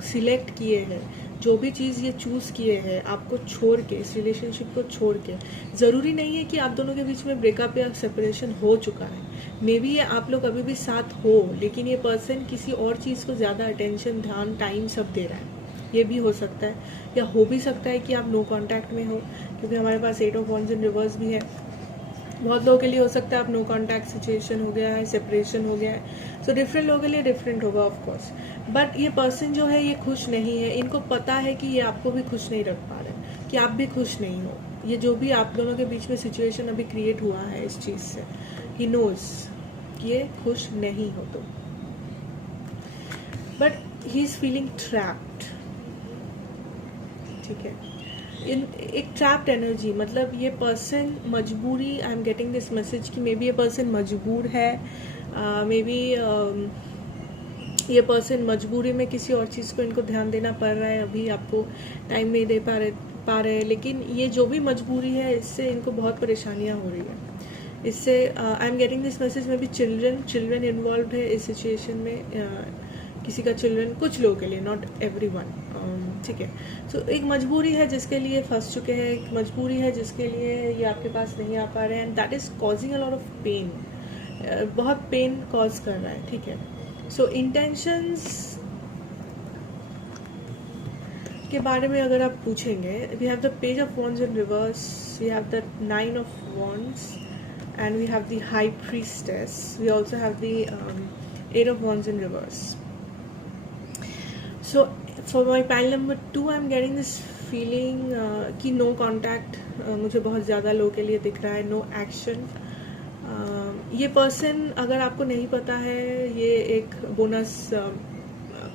सिलेक्ट किए हैं, जो भी चीज़ ये चूज़ किए हैं आपको छोड़ के, इस रिलेशनशिप को छोड़ के, ज़रूरी नहीं है कि आप दोनों के बीच में ब्रेकअप या सेपरेशन हो चुका है। मे बी ये आप लोग अभी भी साथ हो, लेकिन ये पर्सन किसी और चीज़ को ज़्यादा अटेंशन, ध्यान, टाइम सब दे रहा है। ये भी हो सकता है, या हो भी सकता है कि आप नो कांटेक्ट में हो, क्योंकि हमारे पास 8 ऑफ वॉन्ड्स इन रिवर्स भी है। बहुत लोगों के लिए हो सकता है आप नो कांटेक्ट सिचुएशन हो गया है, सेपरेशन हो गया है। सो डिफरेंट लोगों के लिए डिफरेंट होगा ऑफ कोर्स, बट ये पर्सन जो है ये खुश नहीं है। इनको पता है कि ये आपको भी खुश नहीं रख पा रहे, कि आप भी खुश नहीं हो। ये जो भी आप दोनों के बीच में सिचुएशन अभी क्रिएट हुआ है इस चीज़ से, ही नोज कि ये खुश नहीं हो, तो but he is feeling trapped, ठीक है। इन एक ट्रैप्ड एनर्जी, मतलब ये पर्सन मजबूरी, आई एम गेटिंग दिस मैसेज कि मे बी ये पर्सन मजबूर है, मे बी ये पर्सन मजबूरी में किसी और चीज़ को इनको ध्यान देना पड़ रहा है, अभी आपको टाइम नहीं दे पा रहे, लेकिन ये जो भी मजबूरी है इससे इनको बहुत परेशानियां हो रही है। इससे आई एम गेटिंग दिस मैसेज में भी चिल्ड्रन इन्वॉल्व है इस सिचुएशन में, किसी का चिल्ड्रन, कुछ लोगों के लिए, नॉट एवरीवन, ठीक है। सो एक मजबूरी है जिसके लिए फंस चुके हैं, एक मजबूरी है जिसके लिए ये आपके पास नहीं आ पा रहे हैं, and that is causing a lot of pain, बहुत पेन कॉज कर रहा है, ठीक है। सो इंटेंशंस के बारे में अगर आप पूछेंगे, we have the page of wands in reverse, we have the 9 of wands, and we have the high priestess, we also have the 8 of wands in reverse. So for my pile number 2 I'm getting this feeling कि no contact मुझे बहुत ज़्यादा लो के लिए दिख रहा है, no action। ये पर्सन, अगर आपको नहीं पता है, ये एक बोनस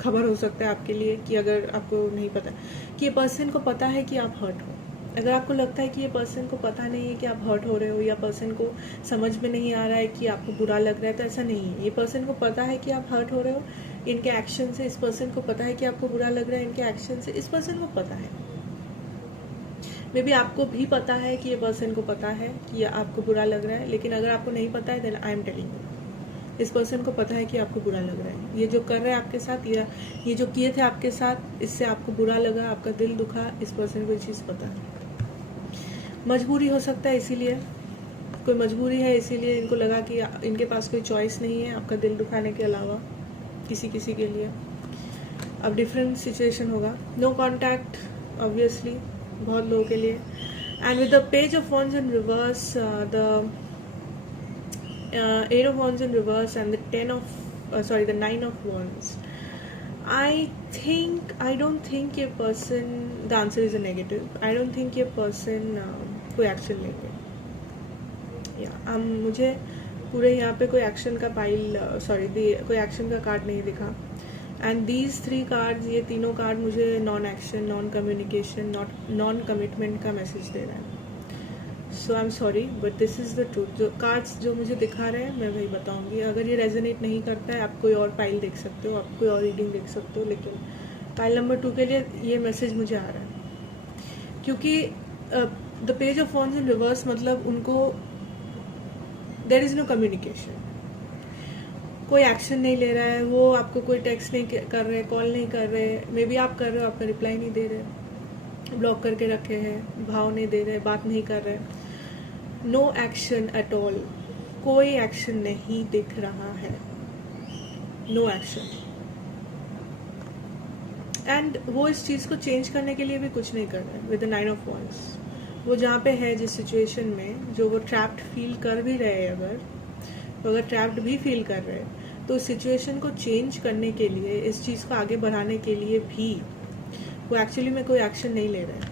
खबर हो सकता है आपके लिए, कि अगर आपको नहीं पता कि ये पर्सन को पता है कि आप हर्ट हो। अगर आपको लगता है कि ये पर्सन को पता नहीं है कि आप हर्ट हो रहे हो, या पर्सन को समझ में नहीं आ रहा है कि आपको बुरा लग रहा है, तो ऐसा नहीं है। ये पर्सन को पता है कि आप हर्ट हो रहे हो इनके एक्शन से, इस पर्सन को पता है कि आपको बुरा लग रहा है इनके एक्शन से, इस पर्सन को पता है। मे बी आपको भी पता है कि ये पर्सन को पता है कि आपको बुरा लग रहा है, लेकिन अगर आपको नहीं पता है, then I am telling you, इस पर्सन को पता है कि आपको बुरा लग रहा है। ये जो कर रहा है आपके साथ, या ये जो किए थे आपके साथ, इससे आपको बुरा लगा, आपका दिल दुखा, इस पर्सन को ये चीज़ पता है। मजबूरी हो सकता है, इसीलिए कोई मजबूरी है, इसीलिए इनको लगा कि इनके पास कोई चॉइस नहीं है आपका दिल दुखाने के अलावा, किसी के लिए। अब डिफरेंट सिचुएशन होगा। नो कॉन्टैक्ट ऑब्वियसली बहुत लोगों के लिए, and with the page of wands in reverse, the 8 of wands in reverse and the 9 of wands, I don't think ये person, the answer is a negative. I don't think ये person कोई action लेंगे. या मुझे पूरे यहाँ पे कोई एक्शन का पाइल, कोई एक्शन का कार्ड नहीं दिखा. एंड दीज 3 कार्ड्स, ये तीनों कार्ड मुझे non action, non communication, non commitment का मैसेज दे रहा है. So I am sorry but this is the truth. जो कार्ड्स जो मुझे दिखा रहे हैं मैं वही बताऊंगी. अगर ये रेजोनेट नहीं करता है, आप कोई और पाइल देख सकते हो, आप कोई और रीडिंग देख सकते हो, लेकिन पाइल नंबर 2 के लिए ये मैसेज मुझे आ रहा है. क्योंकि the page of wands in reverse, मतलब उनको देयर इज़ नो कम्युनिकेशन. कोई एक्शन नहीं ले रहा है वो, आपको कोई टेक्स्ट नहीं कर रहे, कॉल नहीं कर रहे. मे बी आप कर रहे हो, आपका रिप्लाई नहीं दे रहे, ब्लॉक करके रखे हैं, भाव नहीं दे रहे, बात नहीं कर रहे. No action at all. कोई एक्शन नहीं दिख रहा है. No action. एंड वो इस चीज़ को चेंज करने के लिए भी कुछ नहीं कर रहे. विद द 9 ऑफ वॉन्ड्स, वो जहाँ पे है, जिस सिचुएशन में जो वो ट्रैप्ड फील कर भी रहे हैं, अगर ट्रैप्ड भी फील कर रहे हैं, तो इस सिचुएशन को चेंज करने के लिए, इस चीज़ को आगे बढ़ाने के लिए भी वो एक्चुअली में कोई एक्शन नहीं ले रहे हैं.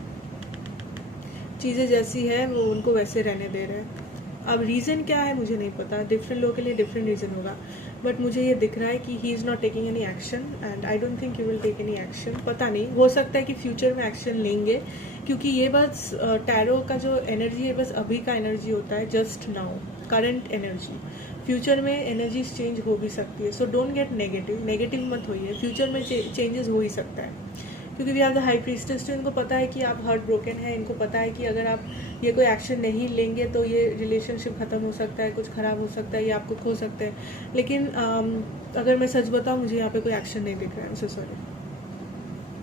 चीज़ें जैसी है वो उनको वैसे रहने दे रहे हैं. अब रीज़न क्या है मुझे नहीं पता, डिफरेंट लोगों के लिए डिफरेंट रीज़न होगा, बट मुझे ये दिख रहा है कि he is not taking any action and I don't think you will take any action. पता नहीं, हो सकता है कि फ्यूचर में एक्शन लेंगे, क्योंकि ये बस टैरो का जो एनर्जी है बस अभी का एनर्जी होता है, just now, current energy. Future में एनर्जीज चेंज हो भी सकती है. सो डोंट गेट नेगेटिव मत होइए. फ्यूचर में चेंजेस हो ही सकता है, क्योंकि we are the high priestess. तो इनको पता है कि आप हार्ट ब्रोकन है, इनको पता है कि अगर आप ये कोई एक्शन नहीं लेंगे तो ये रिलेशनशिप ख़त्म हो सकता है, कुछ ख़राब हो सकता है, ये आपको खो सकते हैं. लेकिन अगर मैं सच बताऊँ, मुझे यहाँ पे कोई एक्शन नहीं दिख रहा है. So sorry.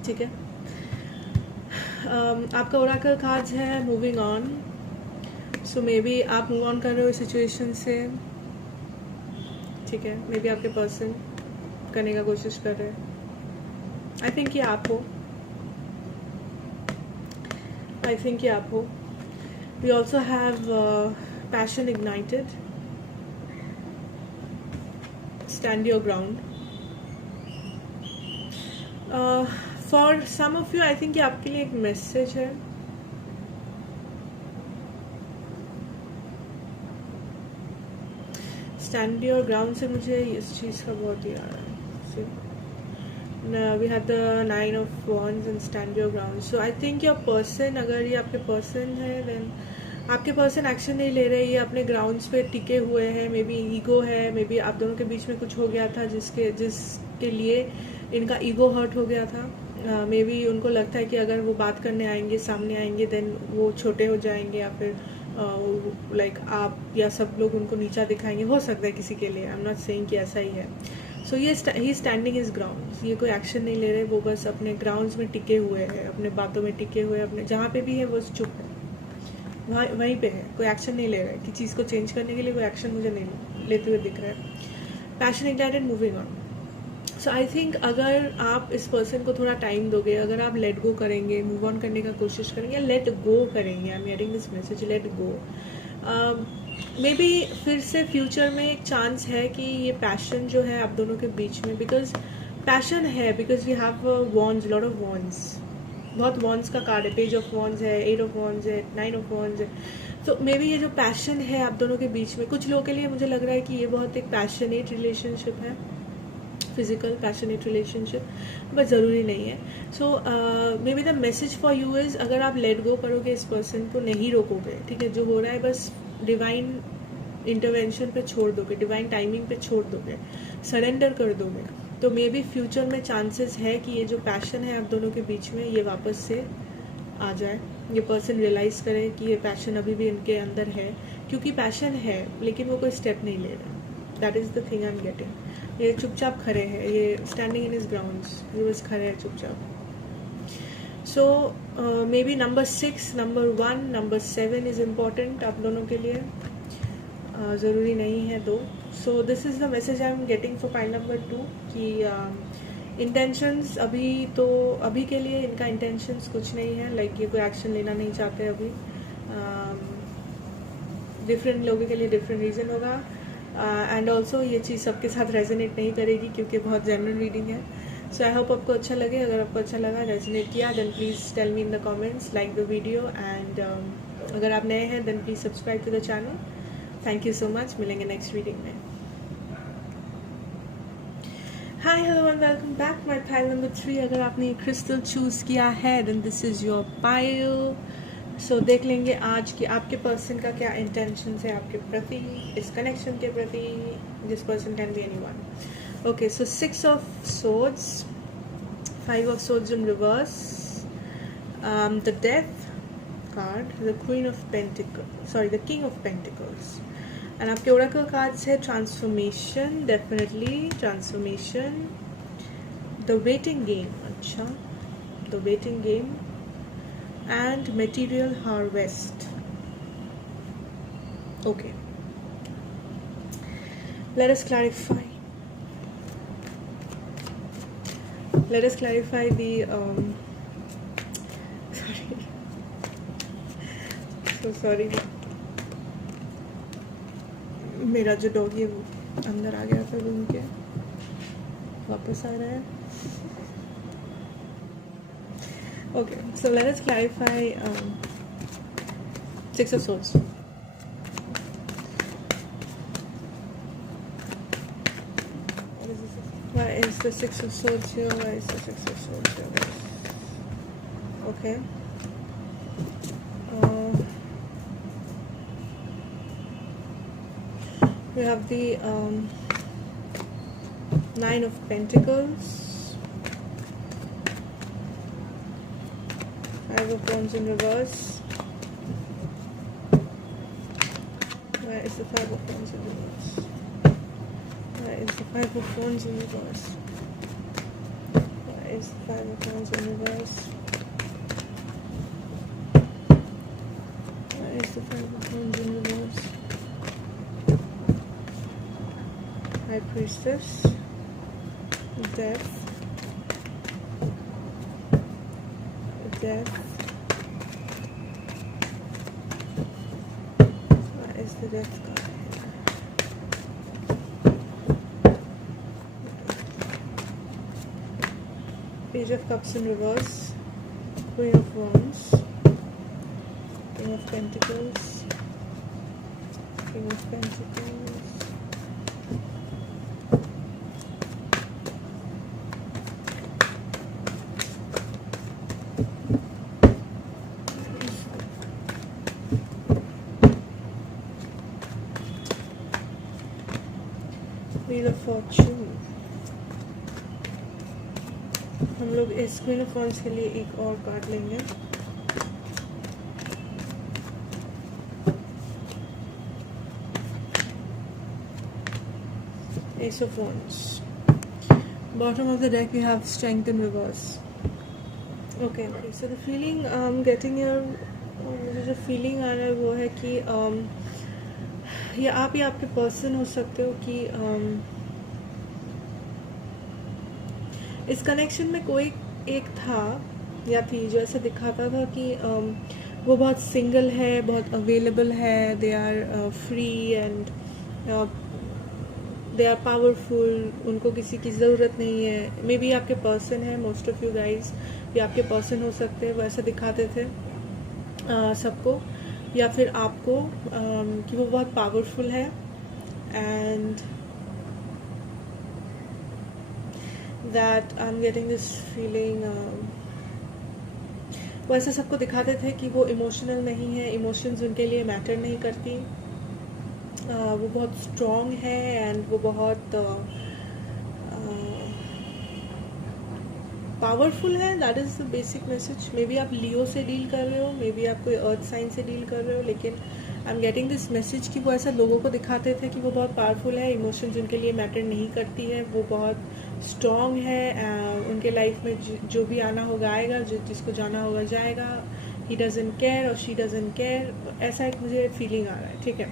ठीक है. आपका ओरेकल कार्ड्स है moving on. So maybe आप मूव ऑन कर रहे हो इस सिचुएशन से. ठीक है. मे बी आपके पर्सन करने का कोशिश कर रहे हैं. आई थिंक ये आप हो. I think ये आप हो. We also have passion ignited. Stand your ground. For some of you, I think ये आपके लिए एक मैसेज है. Stand your ground से मुझे इस चीज़ का बहुत ही आ रहा है. We have the 9 of wands and stand your ground. So I think your person, अगर ये आपके पर्सन है, then आपके पर्सन एक्शन नहीं ले रहे, ये अपने ग्राउंड्स पे टिके हुए हैं. मे बी ईगो है, मे बी आप दोनों के बीच में कुछ हो गया था जिसके लिए इनका ईगो हर्ट हो गया था. मे बी उनको लगता है कि अगर वो बात करने आएंगे, सामने आएंगे, देन वो छोटे हो जाएंगे, या फिर लाइक आप या सब लोग उनको नीचा दिखाएंगे. हो सकता है किसी के लिए. आई एम नॉट सेइंग कि ऐसा ही है. सो ये ही स्टैंडिंग इज ग्राउंड. ये कोई एक्शन नहीं ले रहे, वो बस अपने ग्राउंड्स में टिके हुए हैं, अपने बातों में टिके हुए, अपने जहाँ पे भी है वो चुप है, वहीं पे है. कोई एक्शन नहीं ले रहा है कि चीज़ को चेंज करने के लिए कोई एक्शन मुझे नहीं लेते हुए दिख रहा है. Passion ignited, moving on. So I think अगर आप इस पर्सन को थोड़ा टाइम दोगे, अगर आप लेट गो करेंगे, मूव ऑन करने का कोशिश करेंगे, या लेट गो करेंगे, I am hearing this message, let go. May be फिर से फ्यूचर में एक चांस है कि ये पैशन जो है आप दोनों के बीच में, बिकॉज पैशन है, because we have wands, lot of wands, बहुत वॉन्ड्स का कार्ड है. पेज ऑफ वॉन्ड्स है, 8 ऑफ वॉन्ड्स है, 9 ऑफ वॉन्ड्स है. तो मे बी ये जो पैशन है आप दोनों के बीच में, कुछ लोगों के लिए मुझे लग रहा है कि ये बहुत एक पैशनेट रिलेशनशिप है, फिजिकल पैशनेट रिलेशनशिप, बट ज़रूरी नहीं है. So maybe the message for you is, अगर आप लेट गो करोगे, इस पर्सन को नहीं रोकोगे, ठीक है, जो हो रहा है बस डिवाइन इंटरवेंशन पे छोड़ दोगे, डिवाइन टाइमिंग पे छोड़ दोगे, सरेंडर कर दोगे, तो मे बी फ्यूचर में चांसेस है कि ये जो पैशन है आप दोनों के बीच में, ये वापस से आ जाए. ये पर्सन रियलाइज़ करे कि ये पैशन अभी भी इनके अंदर है, क्योंकि पैशन है लेकिन वो कोई स्टेप नहीं ले रहा. That is the thing I am getting. ये चुपचाप खड़े हैं, ये स्टैंडिंग इन हिज ग्राउंड्स, ये बस खड़े हैं चुपचाप. So maybe number 6, number 1, number 7 is important आप दोनों के लिए. ज़रूरी नहीं है 2. So this is the message I am getting for pile number 2 कि इंटेंशंस अभी के लिए इनका इंटेंशंस कुछ नहीं है. लाइक ये कोई एक्शन लेना नहीं चाहते अभी. डिफरेंट लोगों के लिए डिफरेंट रीज़न होगा. एंड ऑल्सो ये चीज़ सबके साथ रेजोनेट नहीं करेगी, क्योंकि बहुत जनरल रीडिंग है. सो आई होप आपको अच्छा लगे. अगर आपको अच्छा लगा, रेजोनेट किया, then please tell me in the comments, like the video, and अगर आप नए हैं then please subscribe to the channel. Thank you so much. मिलेंगे नेक्स्ट रीडिंग में. Hi hello and welcome back my pile number 3. अगर आपने crystal choose किया है then this is your pile. So देख लेंगे आज कि आपके पर्सन का क्या इंटेंशन है आपके प्रति, इस कनेक्शन के प्रति. This person can be anyone. Okay, so 6 of swords, 5 of swords in reverse, the death card, the queen of pentacles, sorry, the king of pentacles, and आपके oracle cards है transformation, definitely transformation, the waiting game, अच्छा, the waiting game, and material harvest. Okay, let us clarify the sorry, मेरा जो doggy है वो अंदर आ गया था रूम के, वापस आ रहा है. Okay, so let us clarify 6 of swords. Why is the 6 of swords here? Why is the 6 of swords here, guys? Okay. We have the 9 of pentacles, 5 of wands in reverse. Where is the 5 of wands in reverse? Where is the 5 of wands in reverse? Where is the 5 of wands in reverse? Where is the 5 of wands in reverse? High priestess, death, What is the death card? Page of Cups in reverse, Queen of Wands, King of Pentacles, King of Pentacles, Wheel of Fortune. हम लोग इस queen of wands के लिए एक और card लेंगे. Ace of Wands. Bottom of the deck we have Strength in reverse. Okay, so the feeling I'm getting here, मुझे जो फीलिंग आ रहा है वो है कि या आप या आपके पर्सन हो सकते हो कि इस कनेक्शन में कोई एक था या थी जो ऐसे दिखाता था कि वो बहुत सिंगल है, बहुत अवेलेबल है, they are free and they are powerful, उनको किसी की ज़रूरत नहीं है. मे बी आपके पर्सन है, मोस्ट ऑफ यू गाइज या आपके पर्सन हो सकते हैं, वो ऐसे दिखाते थे सबको या फिर आपको कि वो बहुत पावरफुल है and that I'm getting this feeling वो ऐसे सबको दिखाते थे कि वो इमोशनल नहीं है, इमोशंस उनके लिए मैटर नहीं करती, वो बहुत स्ट्रॉन्ग है एंड वो बहुत पावरफुल है. That is the basic message. May be आप लियो से डील कर रहे हो, मे बी आप कोई अर्थ साइन से डील कर रहे हो, लेकिन आई एम गेटिंग दिस मैसेज कि वो ऐसा लोगों को दिखाते थे कि वो बहुत पावरफुल है, इमोशंस उनके लिए मैटर नहीं करती है, वो बहुत स्ट्रॉन्ग है, उनके लाइफ में जो भी आना होगा आएगा, जिसको जाना होगा जाएगा. ही डजंट केयर और शी डजंट केयर. ऐसा एक मुझे फीलिंग आ रहा है. ठीक है,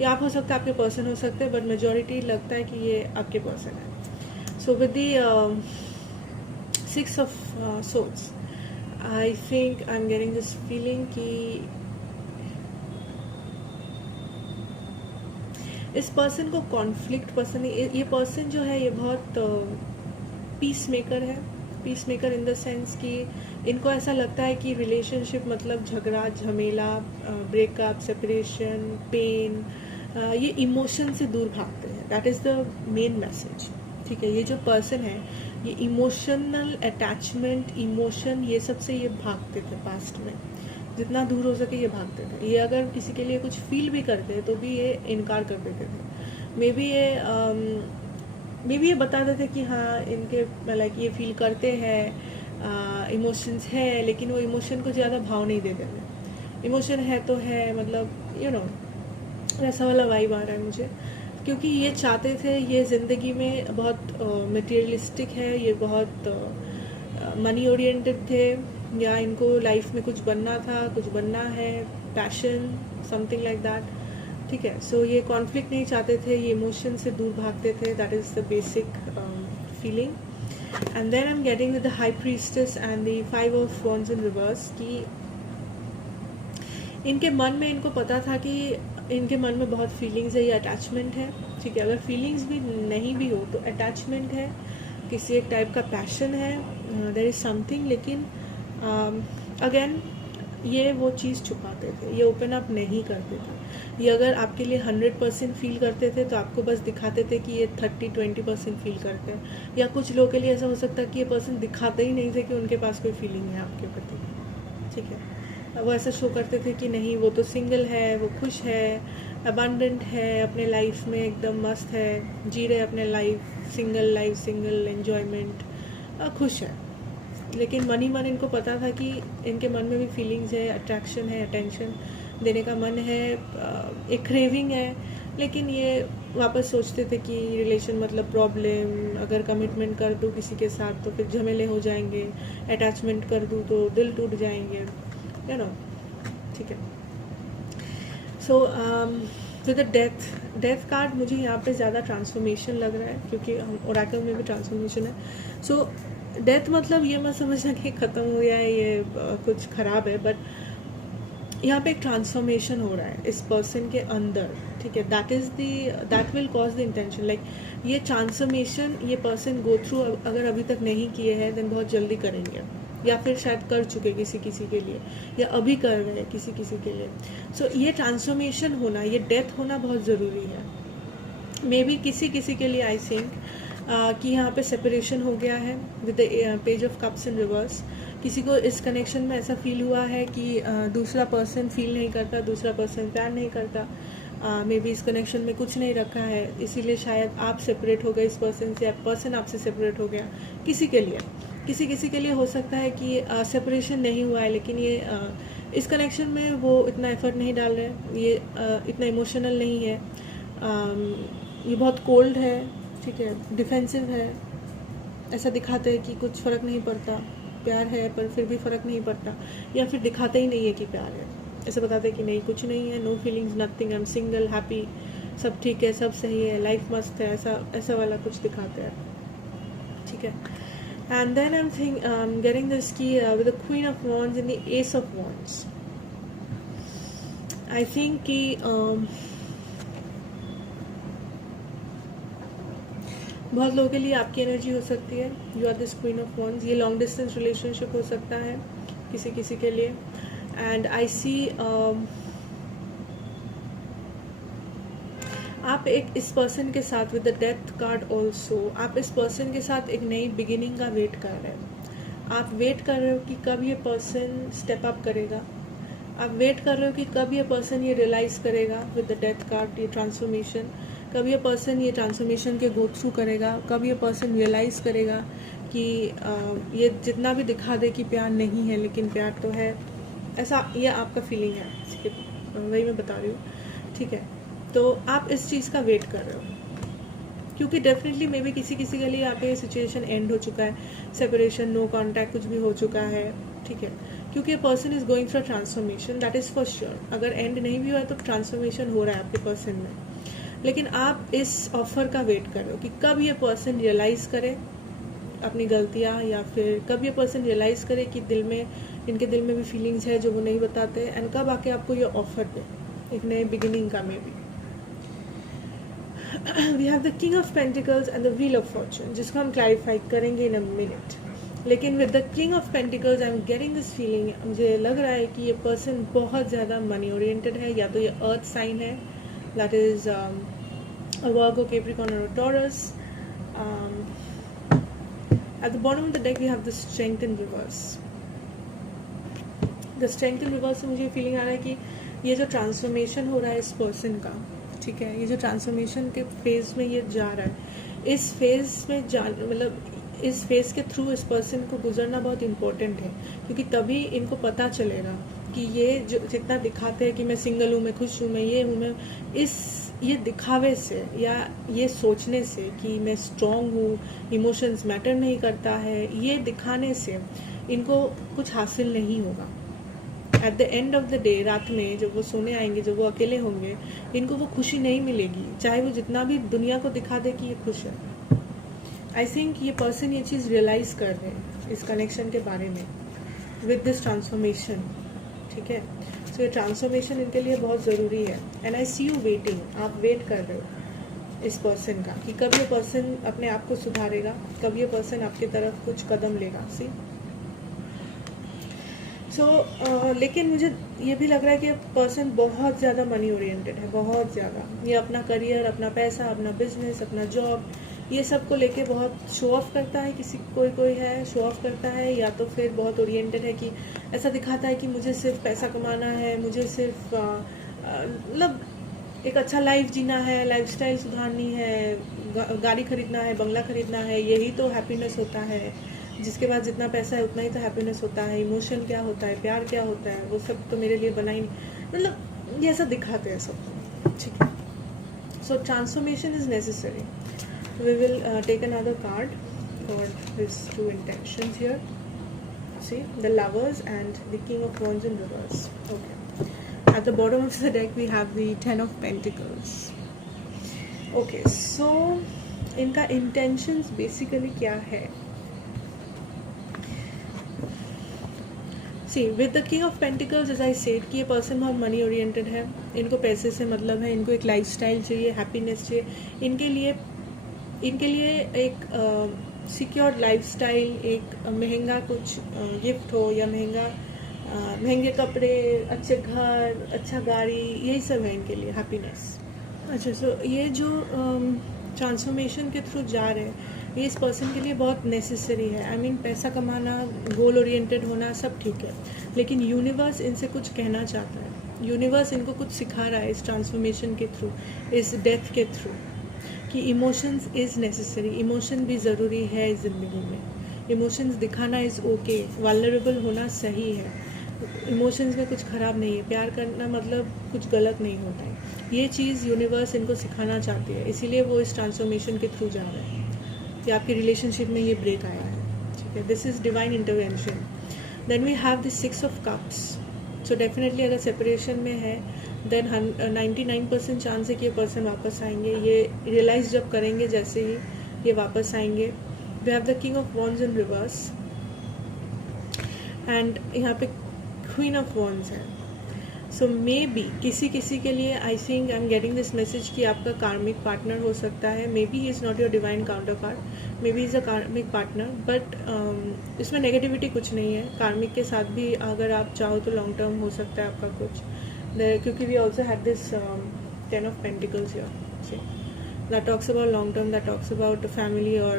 ये आप हो सकता है, आपके पर्सन हो सकते हैं, बट मेजोरिटी लगता है कि ये आपके पर्सन है. So with the 6 of swords, I think I'm getting this feeling कि इस पर्सन को कॉन्फ्लिक्ट पसंद है. ये पर्सन जो है ये बहुत पीस मेकर है। Peace maker in the sense कि इनको ऐसा लगता है कि रिलेशनशिप मतलब झगड़ा झमेला, ब्रेकअप, सेपरेशन, पेन, ये इमोशन से दूर भागते हैं। That is the main message. ठीक है, ये जो पर्सन है ये इमोशनल अटैचमेंट, इमोशन, ये सब से ये भागते थे पास्ट में, जितना दूर हो सके ये भागते थे। ये अगर किसी के लिए कुछ फील भी करते तो भी ये इनकार कर देते थे। मे बी ये बताते थे कि हाँ इनके लाइक ये फील करते हैं, इमोशंस है, लेकिन वो इमोशन को ज़्यादा भाव नहीं देते थे। इमोशन है तो है, मतलब यू नो ऐसा वाला वाइब आ रहा है मुझे, क्योंकि ये चाहते थे, ये ज़िंदगी में बहुत मटेरियलिस्टिक है, ये बहुत मनी ओरिएंटेड थे, या इनको लाइफ में कुछ बनना था, कुछ बनना है, पैशन, समथिंग लाइक दैट। ठीक है, सो ये कॉन्फ्लिक्ट नहीं चाहते थे, ये इमोशन से दूर भागते थे। That is the basic feeling. And then I am getting with the high priestess and the 5 of wands in reverse कि इनके मन में, इनको पता था कि इनके मन में बहुत फीलिंग्स है, ये अटैचमेंट है। ठीक है, अगर फीलिंग्स भी नहीं भी हो तो अटैचमेंट है, किसी एक टाइप का पैशन है, देयर इज़ समथिंग। लेकिन अगेन ये वो चीज़ छुपाते थे, ये ओपन अप नहीं करते थे। ये अगर आपके लिए 100% फील करते थे तो आपको बस दिखाते थे कि ये 30-20% फील करते हैं। या कुछ लोगों के लिए ऐसा हो सकता है कि ये पर्सन दिखाते ही नहीं थे कि उनके पास कोई फीलिंग है आपके प्रति। ठीक है, वो ऐसा शो करते थे कि नहीं वो तो सिंगल है, वो खुश है, अबंडेंट है, अपने लाइफ में एकदम मस्त है, जी रहे अपने लाइफ, सिंगल एन्जॉयमेंट, खुश है। लेकिन मन ही मन इनको पता था कि इनके मन में भी फीलिंग्स है, अट्रैक्शन है, अटेंशन देने का मन है, एक क्रेविंग है। लेकिन ये वापस सोचते थे कि रिलेशन मतलब प्रॉब्लम, अगर कमिटमेंट कर दूँ किसी के साथ तो फिर झमेले हो जाएंगे, अटैचमेंट कर दूँ तो दिल टूट जाएंगे, यू नो। ठीक है, so with the death card मुझे यहाँ पे ज़्यादा ट्रांसफॉर्मेशन लग रहा है, क्योंकि हम ओरेकल में भी ट्रांसफॉर्मेशन है। सो डेथ मतलब ये मत समझना कि ख़त्म हो गया है, ये कुछ ख़राब है, बट यहाँ पे एक ट्रांसफॉर्मेशन हो रहा है इस पर्सन के अंदर। ठीक है, that will cause the intention, like ये ट्रांसफॉर्मेशन ये पर्सन गो थ्रू अगर अभी तक नहीं किए हैं देन बहुत जल्दी करेंगे, या फिर शायद कर चुके किसी के लिए, या अभी कर रहे हैं किसी के लिए। सो ये ट्रांसफॉर्मेशन होना, ये डेथ होना बहुत ज़रूरी है। मे बी किसी के लिए आई थिंक कि यहाँ पे सेपरेशन हो गया है with the page of cups in reverse. किसी को इस कनेक्शन में ऐसा फील हुआ है कि दूसरा पर्सन फील नहीं करता, दूसरा पर्सन प्यार नहीं करता, मे बी इस कनेक्शन में कुछ नहीं रखा है, इसीलिए शायद आप सेपरेट हो गए इस पर्सन से, पर्सन आपसे सेपरेट हो गया। किसी के लिए हो सकता है कि सेपरेशन नहीं हुआ है, लेकिन ये इस कनेक्शन में वो इतना एफर्ट नहीं डाल रहे, ये इतना इमोशनल नहीं है, ये बहुत कोल्ड है। ठीक है, डिफेंसिव है, ऐसा दिखाते हैं कि कुछ फ़र्क नहीं पड़ता, प्यार है पर फिर भी फ़र्क नहीं पड़ता, या फिर दिखाते ही नहीं है कि प्यार है, ऐसा बताते हैं कि नहीं कुछ नहीं है, no feelings, nothing, I am single, happy, सब ठीक है, सब सही है, लाइफ मस्त है, ऐसा वाला कुछ दिखाते हैं। ठीक है, and then I am getting this की with the queen of wands and the ace of wands. I think कि बहुत लोगों के लिए आपकी एनर्जी हो सकती है, you are this queen of wands. ये लॉन्ग डिस्टेंस रिलेशनशिप हो सकता है किसी के लिए। एंड आई सी आप एक इस पर्सन के साथ with the death card also, आप इस पर्सन के साथ एक नई बिगिनिंग का वेट कर रहे हैं। आप वेट कर रहे हो कि कब ये पर्सन स्टेप अप करेगा, आप वेट कर रहे हो कि कब ये पर्सन ये रियलाइज़ करेगा विद द डेथ कार्ड, ये ट्रांसफॉर्मेशन, कब ये पर्सन ये ट्रांसफॉर्मेशन के गो थ्रू करेगा, कब ये पर्सन रियलाइज़ करेगा कि ये जितना भी दिखा दे कि प्यार नहीं है लेकिन प्यार तो है, ऐसा ये आपका फीलिंग है, वही मैं बता रही हूँ। ठीक है, तो आप इस चीज़ का वेट कर रहे हो, क्योंकि डेफिनेटली मे बी किसी के लिए आपके सिचुएशन एंड हो चुका है, सेपरेशन, नो कॉन्टैक्ट, कुछ भी हो चुका है। ठीक है, क्योंकि person is going through transformation, that is for sure. अगर एंड नहीं भी हुआ है तो ट्रांसफॉर्मेशन हो रहा है आपके पर्सन में, लेकिन आप इस ऑफर का वेट कर रहे हो कि कब ये पर्सन रियलाइज़ करे अपनी गलतियाँ, या फिर कब ये पर्सन रियलाइज़ करे कि इनके दिल में भी फीलिंग्स है जो वो नहीं बताते, एंड कब आके आपको ये ऑफर दे एक नए बिगिनिंग का। Maybe we have the king of pentacles and the wheel of fortune, जिसको हम क्लैरिफाई करेंगे इन अ मिनट. लेकिन with the king of pentacles I am getting this feeling, मुझे लग रहा है कि ये पर्सन बहुत ज़्यादा मनी ओरिएंटेड है. या तो ये अर्थ साइन है, that is Virgo, Capricorn or Taurus. At the bottom of the deck we have the strength in reverse. The strength in reverse से मुझे फीलिंग आ रहा है कि ये जो ट्रांसफॉर्मेशन हो रहा है इस पर्सन का, ठीक है, ये जो ट्रांसफॉर्मेशन के फेज में ये जा रहा है, इस फेज में मतलब इस फेज के थ्रू इस पर्सन को गुजरना बहुत इम्पोर्टेंट है. क्योंकि तभी इनको पता चलेगा कि ये जो जितना दिखाते हैं कि मैं सिंगल हूँ, मैं खुश हूँ, मैं ये हूँ, मैं ये दिखावे से या ये सोचने से कि मैं स्ट्रॉन्ग हूँ, इमोशंस मैटर नहीं करता है, ये दिखाने से इनको कुछ हासिल नहीं होगा. At the end of the day, रात में जब वो सोने आएंगे, जब वो अकेले होंगे, इनको वो खुशी नहीं मिलेगी, चाहे वो जितना भी दुनिया को दिखा दे कि ये खुश है. आई थिंक ये पर्सन ये चीज़ रियलाइज़ कर रहे हैं इस कनेक्शन के बारे में विद दिस ट्रांसफॉर्मेशन. ठीक है, सो ये ट्रांसफॉर्मेशन इनके लिए बहुत ज़रूरी है. And I see you waiting, आप वेट कर रहे हो इस पर्सन का कि कब ये पर्सन अपने आप को सुधारेगा, कब ये पर्सन आपकी तरफ कुछ कदम लेगा. सी लेकिन मुझे ये भी लग रहा है कि पर्सन बहुत ज़्यादा मनी ओरिएंटेड है, बहुत ज़्यादा. ये अपना करियर, अपना पैसा, अपना बिजनेस, अपना जॉब, ये सब को लेके बहुत शो ऑफ करता है. कोई है शो ऑफ करता है, या तो फिर बहुत ओरिएंटेड है कि ऐसा दिखाता है कि मुझे सिर्फ पैसा कमाना है, मुझे सिर्फ मतलब एक अच्छा लाइफ जीना है, लाइफस्टाइल सुधारनी है, गाड़ी खरीदना है, बंगला खरीदना है, यही तो हैप्पीनेस होता है. जिसके बाद जितना पैसा है उतना ही तो हैप्पीनेस होता है. इमोशन क्या होता है, प्यार क्या होता है, वो सब तो मेरे लिए बना ही, मतलब ये ऐसा दिखाते हैं सबको. ठीक है, so transformation is necessary. We will take another card for these two intentions here. See, the Lovers and the King of Wands in reverse. Okay. At the bottom of the deck we have the Ten of Pentacles. Okay, so इनका intentions basically क्या है? See, with the King of Pentacles, as I said, कि ये person बहुत money oriented है, इनको पैसे से मतलब है, इनको एक lifestyle चाहिए, happiness चाहिए. इनके लिए एक सिक्योर लाइफस्टाइल, एक महंगा कुछ गिफ्ट हो, या महंगे कपड़े, अच्छे घर, अच्छा गाड़ी, यही सब है इनके लिए हैप्पीनेस. अच्छा, सो ये जो ट्रांसफॉर्मेशन के थ्रू जा रहे हैं, ये इस पर्सन के लिए बहुत नेसेसरी है. आई मीन पैसा कमाना, गोल ओरिएंटेड होना सब ठीक है, लेकिन यूनिवर्स इनसे कुछ कहना चाहता है. यूनिवर्स इनको कुछ सिखा रहा है इस ट्रांसफॉर्मेशन के थ्रू, इस डेथ के थ्रू, कि इमोशंस इज़ नेसेसरी. इमोशन भी ज़रूरी है इस ज़िंदगी में. इमोशंस दिखाना इज़ ओके, वल्नरेबल होना सही है. इमोशंस में कुछ ख़राब नहीं है. प्यार करना मतलब कुछ गलत नहीं होता है. ये चीज़ यूनिवर्स इनको सिखाना चाहती है, इसीलिए वो इस ट्रांसफॉर्मेशन के थ्रू जा रहे हैं कि आपकी रिलेशनशिप में ये ब्रेक आया है. ठीक है, this is divine intervention. Then we have the 6 of cups. So definitely अगर सेपरेशन में है, देन 99% चांस है कि ये पर्सन वापस आएंगे. ये रियलाइज जब करेंगे, जैसे ही ये वापस आएंगे. We have the king of wands in reverse, and यहाँ पे क्वीन ऑफ वॉन्ड्स है. सो मे बी किसी के लिए, I think I am getting this message कि आपका कार्मिक पार्टनर हो सकता है. May be is not your divine counter part, may be is a कार्मिक पार्टनर, बट इसमें नेगेटिविटी कुछ नहीं है. कार्मिक के साथ भी अगर आप चाहो तो लॉन्ग टर्म हो सकता है आपका कुछ, क्योंकि we also had this 10 of Pentacles here. See, that talks about long term, that talks about family or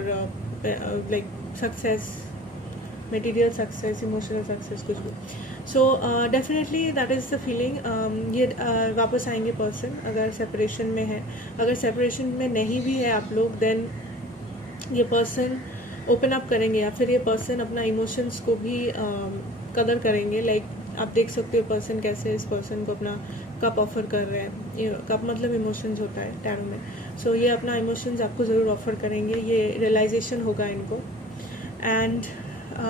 like success, material success, emotional success, कुछ भी. So definitely that is the feeling. ये वापस आएंगे पर्सन अगर separation में है. अगर separation में नहीं भी है आप लोग, देन ये पर्सन ओपन अप करेंगे, या फिर ये पर्सन अपना इमोशंस को भी कदर करेंगे. लाइक आप देख सकते हो पर्सन कैसे इस पर्सन को अपना कप ऑफर कर रहे हैं. ये कप मतलब इमोशंस होता है टैरो में. सो ये अपना इमोशंस आपको ज़रूर ऑफर करेंगे. ये रियलाइजेशन होगा इनको. And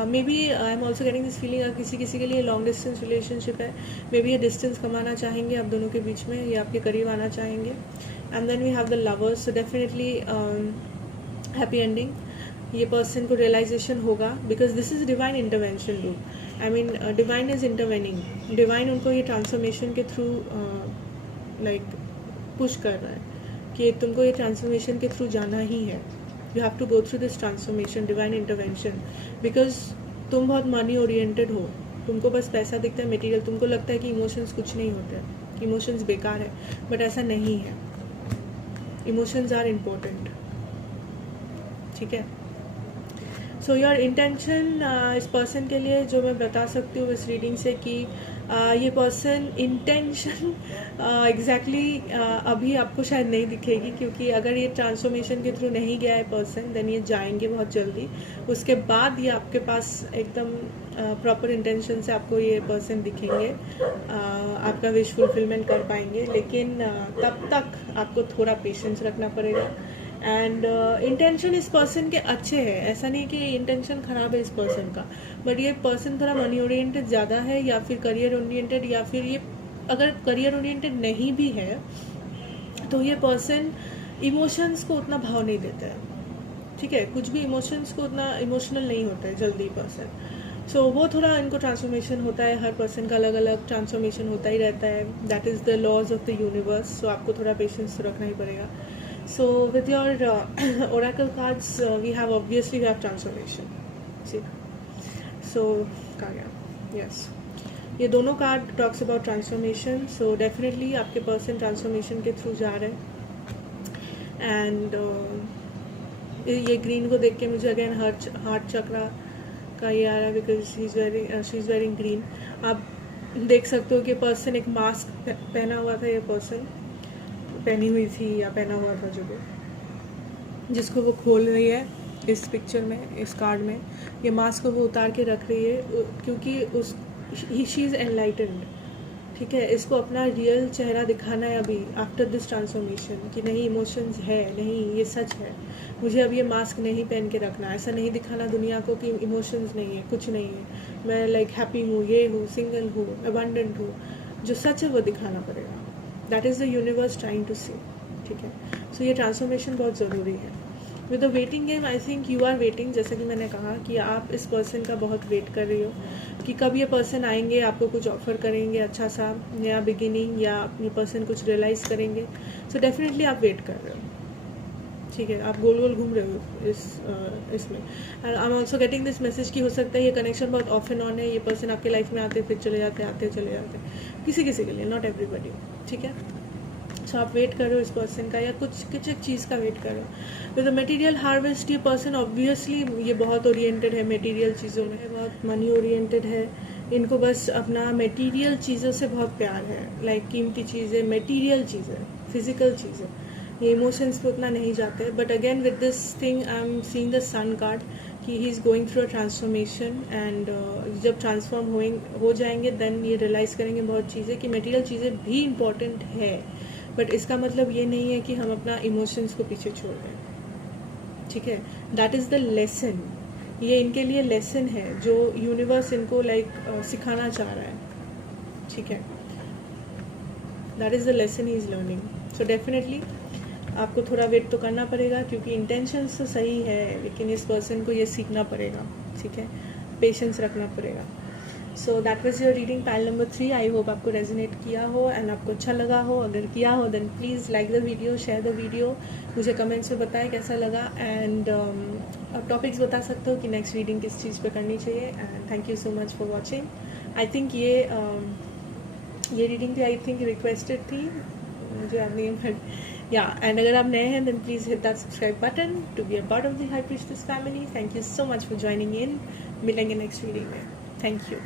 maybe I am also getting this feeling, अगर किसी के लिए लॉन्ग डिस्टेंस रिलेशनशिप है, मे बी ये डिस्टेंस कमाना चाहेंगे आप दोनों के बीच में, ये आपके करीब आना चाहेंगे. And then we have the lovers. So definitely happy ending. ये पर्सन को रियलाइजेशन होगा, because this is divine intervention loop. I mean divine is intervening. Divine उनको ये ट्रांसफॉर्मेशन के थ्रू लाइक पुश कर रहा है कि तुमको ये ट्रांसफॉर्मेशन के थ्रू जाना ही है. You have to go through this transformation, divine intervention, because तुम बहुत मनी ओरिएंटेड हो. तुमको बस पैसा दिखता है, मटेरियल. तुमको लगता है कि इमोशंस कुछ नहीं होते, इमोशंस बेकार है, बट ऐसा नहीं है. Emotions are important. ठीक है. सो योर इंटेंशन इस पर्सन के लिए जो मैं बता सकती हूँ इस रीडिंग से कि ये पर्सन इंटेंशन एग्जैक्टली अभी आपको शायद नहीं दिखेगी, क्योंकि अगर ये ट्रांसफॉर्मेशन के थ्रू नहीं गया है पर्सन, देन ये जाएंगे बहुत जल्दी. उसके बाद ये आपके पास एकदम प्रॉपर इंटेंशन से आपको ये पर्सन दिखेंगे, आपका विश फुलफिलमेंट कर पाएंगे. लेकिन तब तक आपको थोड़ा पेशेंस रखना पड़ेगा. एंड इंटेंशन इस पर्सन के अच्छे हैं, ऐसा नहीं कि इंटेंशन खराब है इस पर्सन का, बट ये पर्सन थोड़ा मनी ओरिएंटेड ज़्यादा है, या फिर करियर ओरिएंटेड, या फिर ये अगर करियर ओरिएंटेड नहीं भी है तो ये पर्सन इमोशंस को उतना भाव नहीं देता है. ठीक है. कुछ भी इमोशंस को उतना इमोशनल नहीं होता है जल्दी पर्सन. सो वो थोड़ा इनको ट्रांसफॉर्मेशन होता है. हर पर्सन का अलग अलग ट्रांसफॉर्मेशन होता ही रहता है. That is the laws of the universe. So आपको थोड़ा पेशेंस तो रखना ही पड़ेगा. So with your oracle cards, we have transformation. See, so yes, ये दोनों card talks about transformation. So definitely आपके पर्सन ट्रांसफॉर्मेशन के थ्रू जा रहे हैं. एंड ये ग्रीन को देख के मुझे अगेन हार्ट चक्रा का ये आ रहा है, because she is wearing green. आप देख सकते हो कि पर्सन एक मास्क पहना हुआ था. ये पर्सन पहनी हुई थी या पहना हुआ था, जो भी जिसको वो खोल रही है इस पिक्चर में, इस कार्ड में. ये मास्क को वो उतार के रख रही है, क्योंकि शी इज़ एनलाइटेंड. ठीक है. इसको अपना रियल चेहरा दिखाना है अभी आफ्टर दिस ट्रांसफॉर्मेशन, कि नहीं इमोशंस है, नहीं ये सच है, मुझे अब ये मास्क नहीं पहन के रखना. ऐसा नहीं दिखाना दुनिया को कि इमोशंस नहीं है, कुछ नहीं है, मैं लाइक हैप्पी हूँ, ये हूँ, सिंगल हूँ, अबंडेंट हूँ. जो सच है वो दिखाना पड़ेगा. That is the universe trying to see. ठीक है. सो ये ट्रांसफॉर्मेशन बहुत ज़रूरी है. With the waiting game, I think you are waiting. जैसे कि मैंने कहा कि आप इस पर्सन का बहुत वेट कर रही हो कि कब ये पर्सन आएंगे, आपको कुछ ऑफर करेंगे, अच्छा सा नया बिगिनिंग, या ये पर्सन कुछ रियलाइज़ करेंगे. सो डेफिनेटली आप वेट कर रहे हो. ठीक है. आप गोल गोल घूम रहे हो इसमें. And I am also getting this message कि हो सकता है ये कनेक्शन बहुत ऑफ एंड ऑन है. ये पर्सन आपके लाइफ में आते फिर चले जाते, आते चले जाते, किसी किसी के लिए, नॉट एवरीबडी. ठीक है. सो आप वेट करो इस पर्सन का, या कुछ एक चीज़ का वेट करो. विद द मटेरियल हार्वेस्ट, ये पर्सन ऑब्वियसली ये बहुत ओरिएंटेड है मटेरियल चीज़ों में, बहुत मनी ओरिएंटेड है. इनको बस अपना मटेरियल चीज़ों से बहुत प्यार है, लाइक कीमती चीज़ें, मटेरियल चीज़ें, फिजिकल चीज़ें. ये इमोशंस पे उतना नहीं जाते. But again with this thing I am seeing the sun card कि he is going through a transformation. And जब ट्रांसफॉर्म हो जाएंगे, देन ये रियलाइज़ करेंगे बहुत चीज़ें कि मटेरियल चीज़ें भी इम्पॉर्टेंट है, बट इसका मतलब ये नहीं है कि हम अपना इमोशंस को पीछे छोड़ रहे हैं. ठीक है. That is the lesson. ये इनके लिए लेसन है जो यूनिवर्स इनको सिखाना चाह रहा है. ठीक है. That is the lesson he is learning. So definitely आपको थोड़ा वेट तो करना पड़ेगा, क्योंकि इंटेंशंस तो सही है, लेकिन इस पर्सन को ये सीखना पड़ेगा. ठीक है. पेशेंस रखना पड़ेगा. So that was your reading pile number 3. I hope आपको रेजोनेट किया हो एंड आपको अच्छा लगा हो. अगर किया हो then please like the video, share the video, मुझे कमेंट्स में बताएं कैसा लगा. एंड आप टॉपिक्स बता सकते हो कि नेक्स्ट रीडिंग किस चीज़ पे करनी चाहिए. And thank you so much for watching. I think ये रीडिंग भी आई थिंक रिक्वेस्टेड थी, मुझे याद नहीं है, बट या. एंड अगर आप नए हैं then please hit that subscribe button to be a part of the high priestess family. Thank you so much for joining in. मिलेंगे नेक्स्ट वीडियो में. Thank you.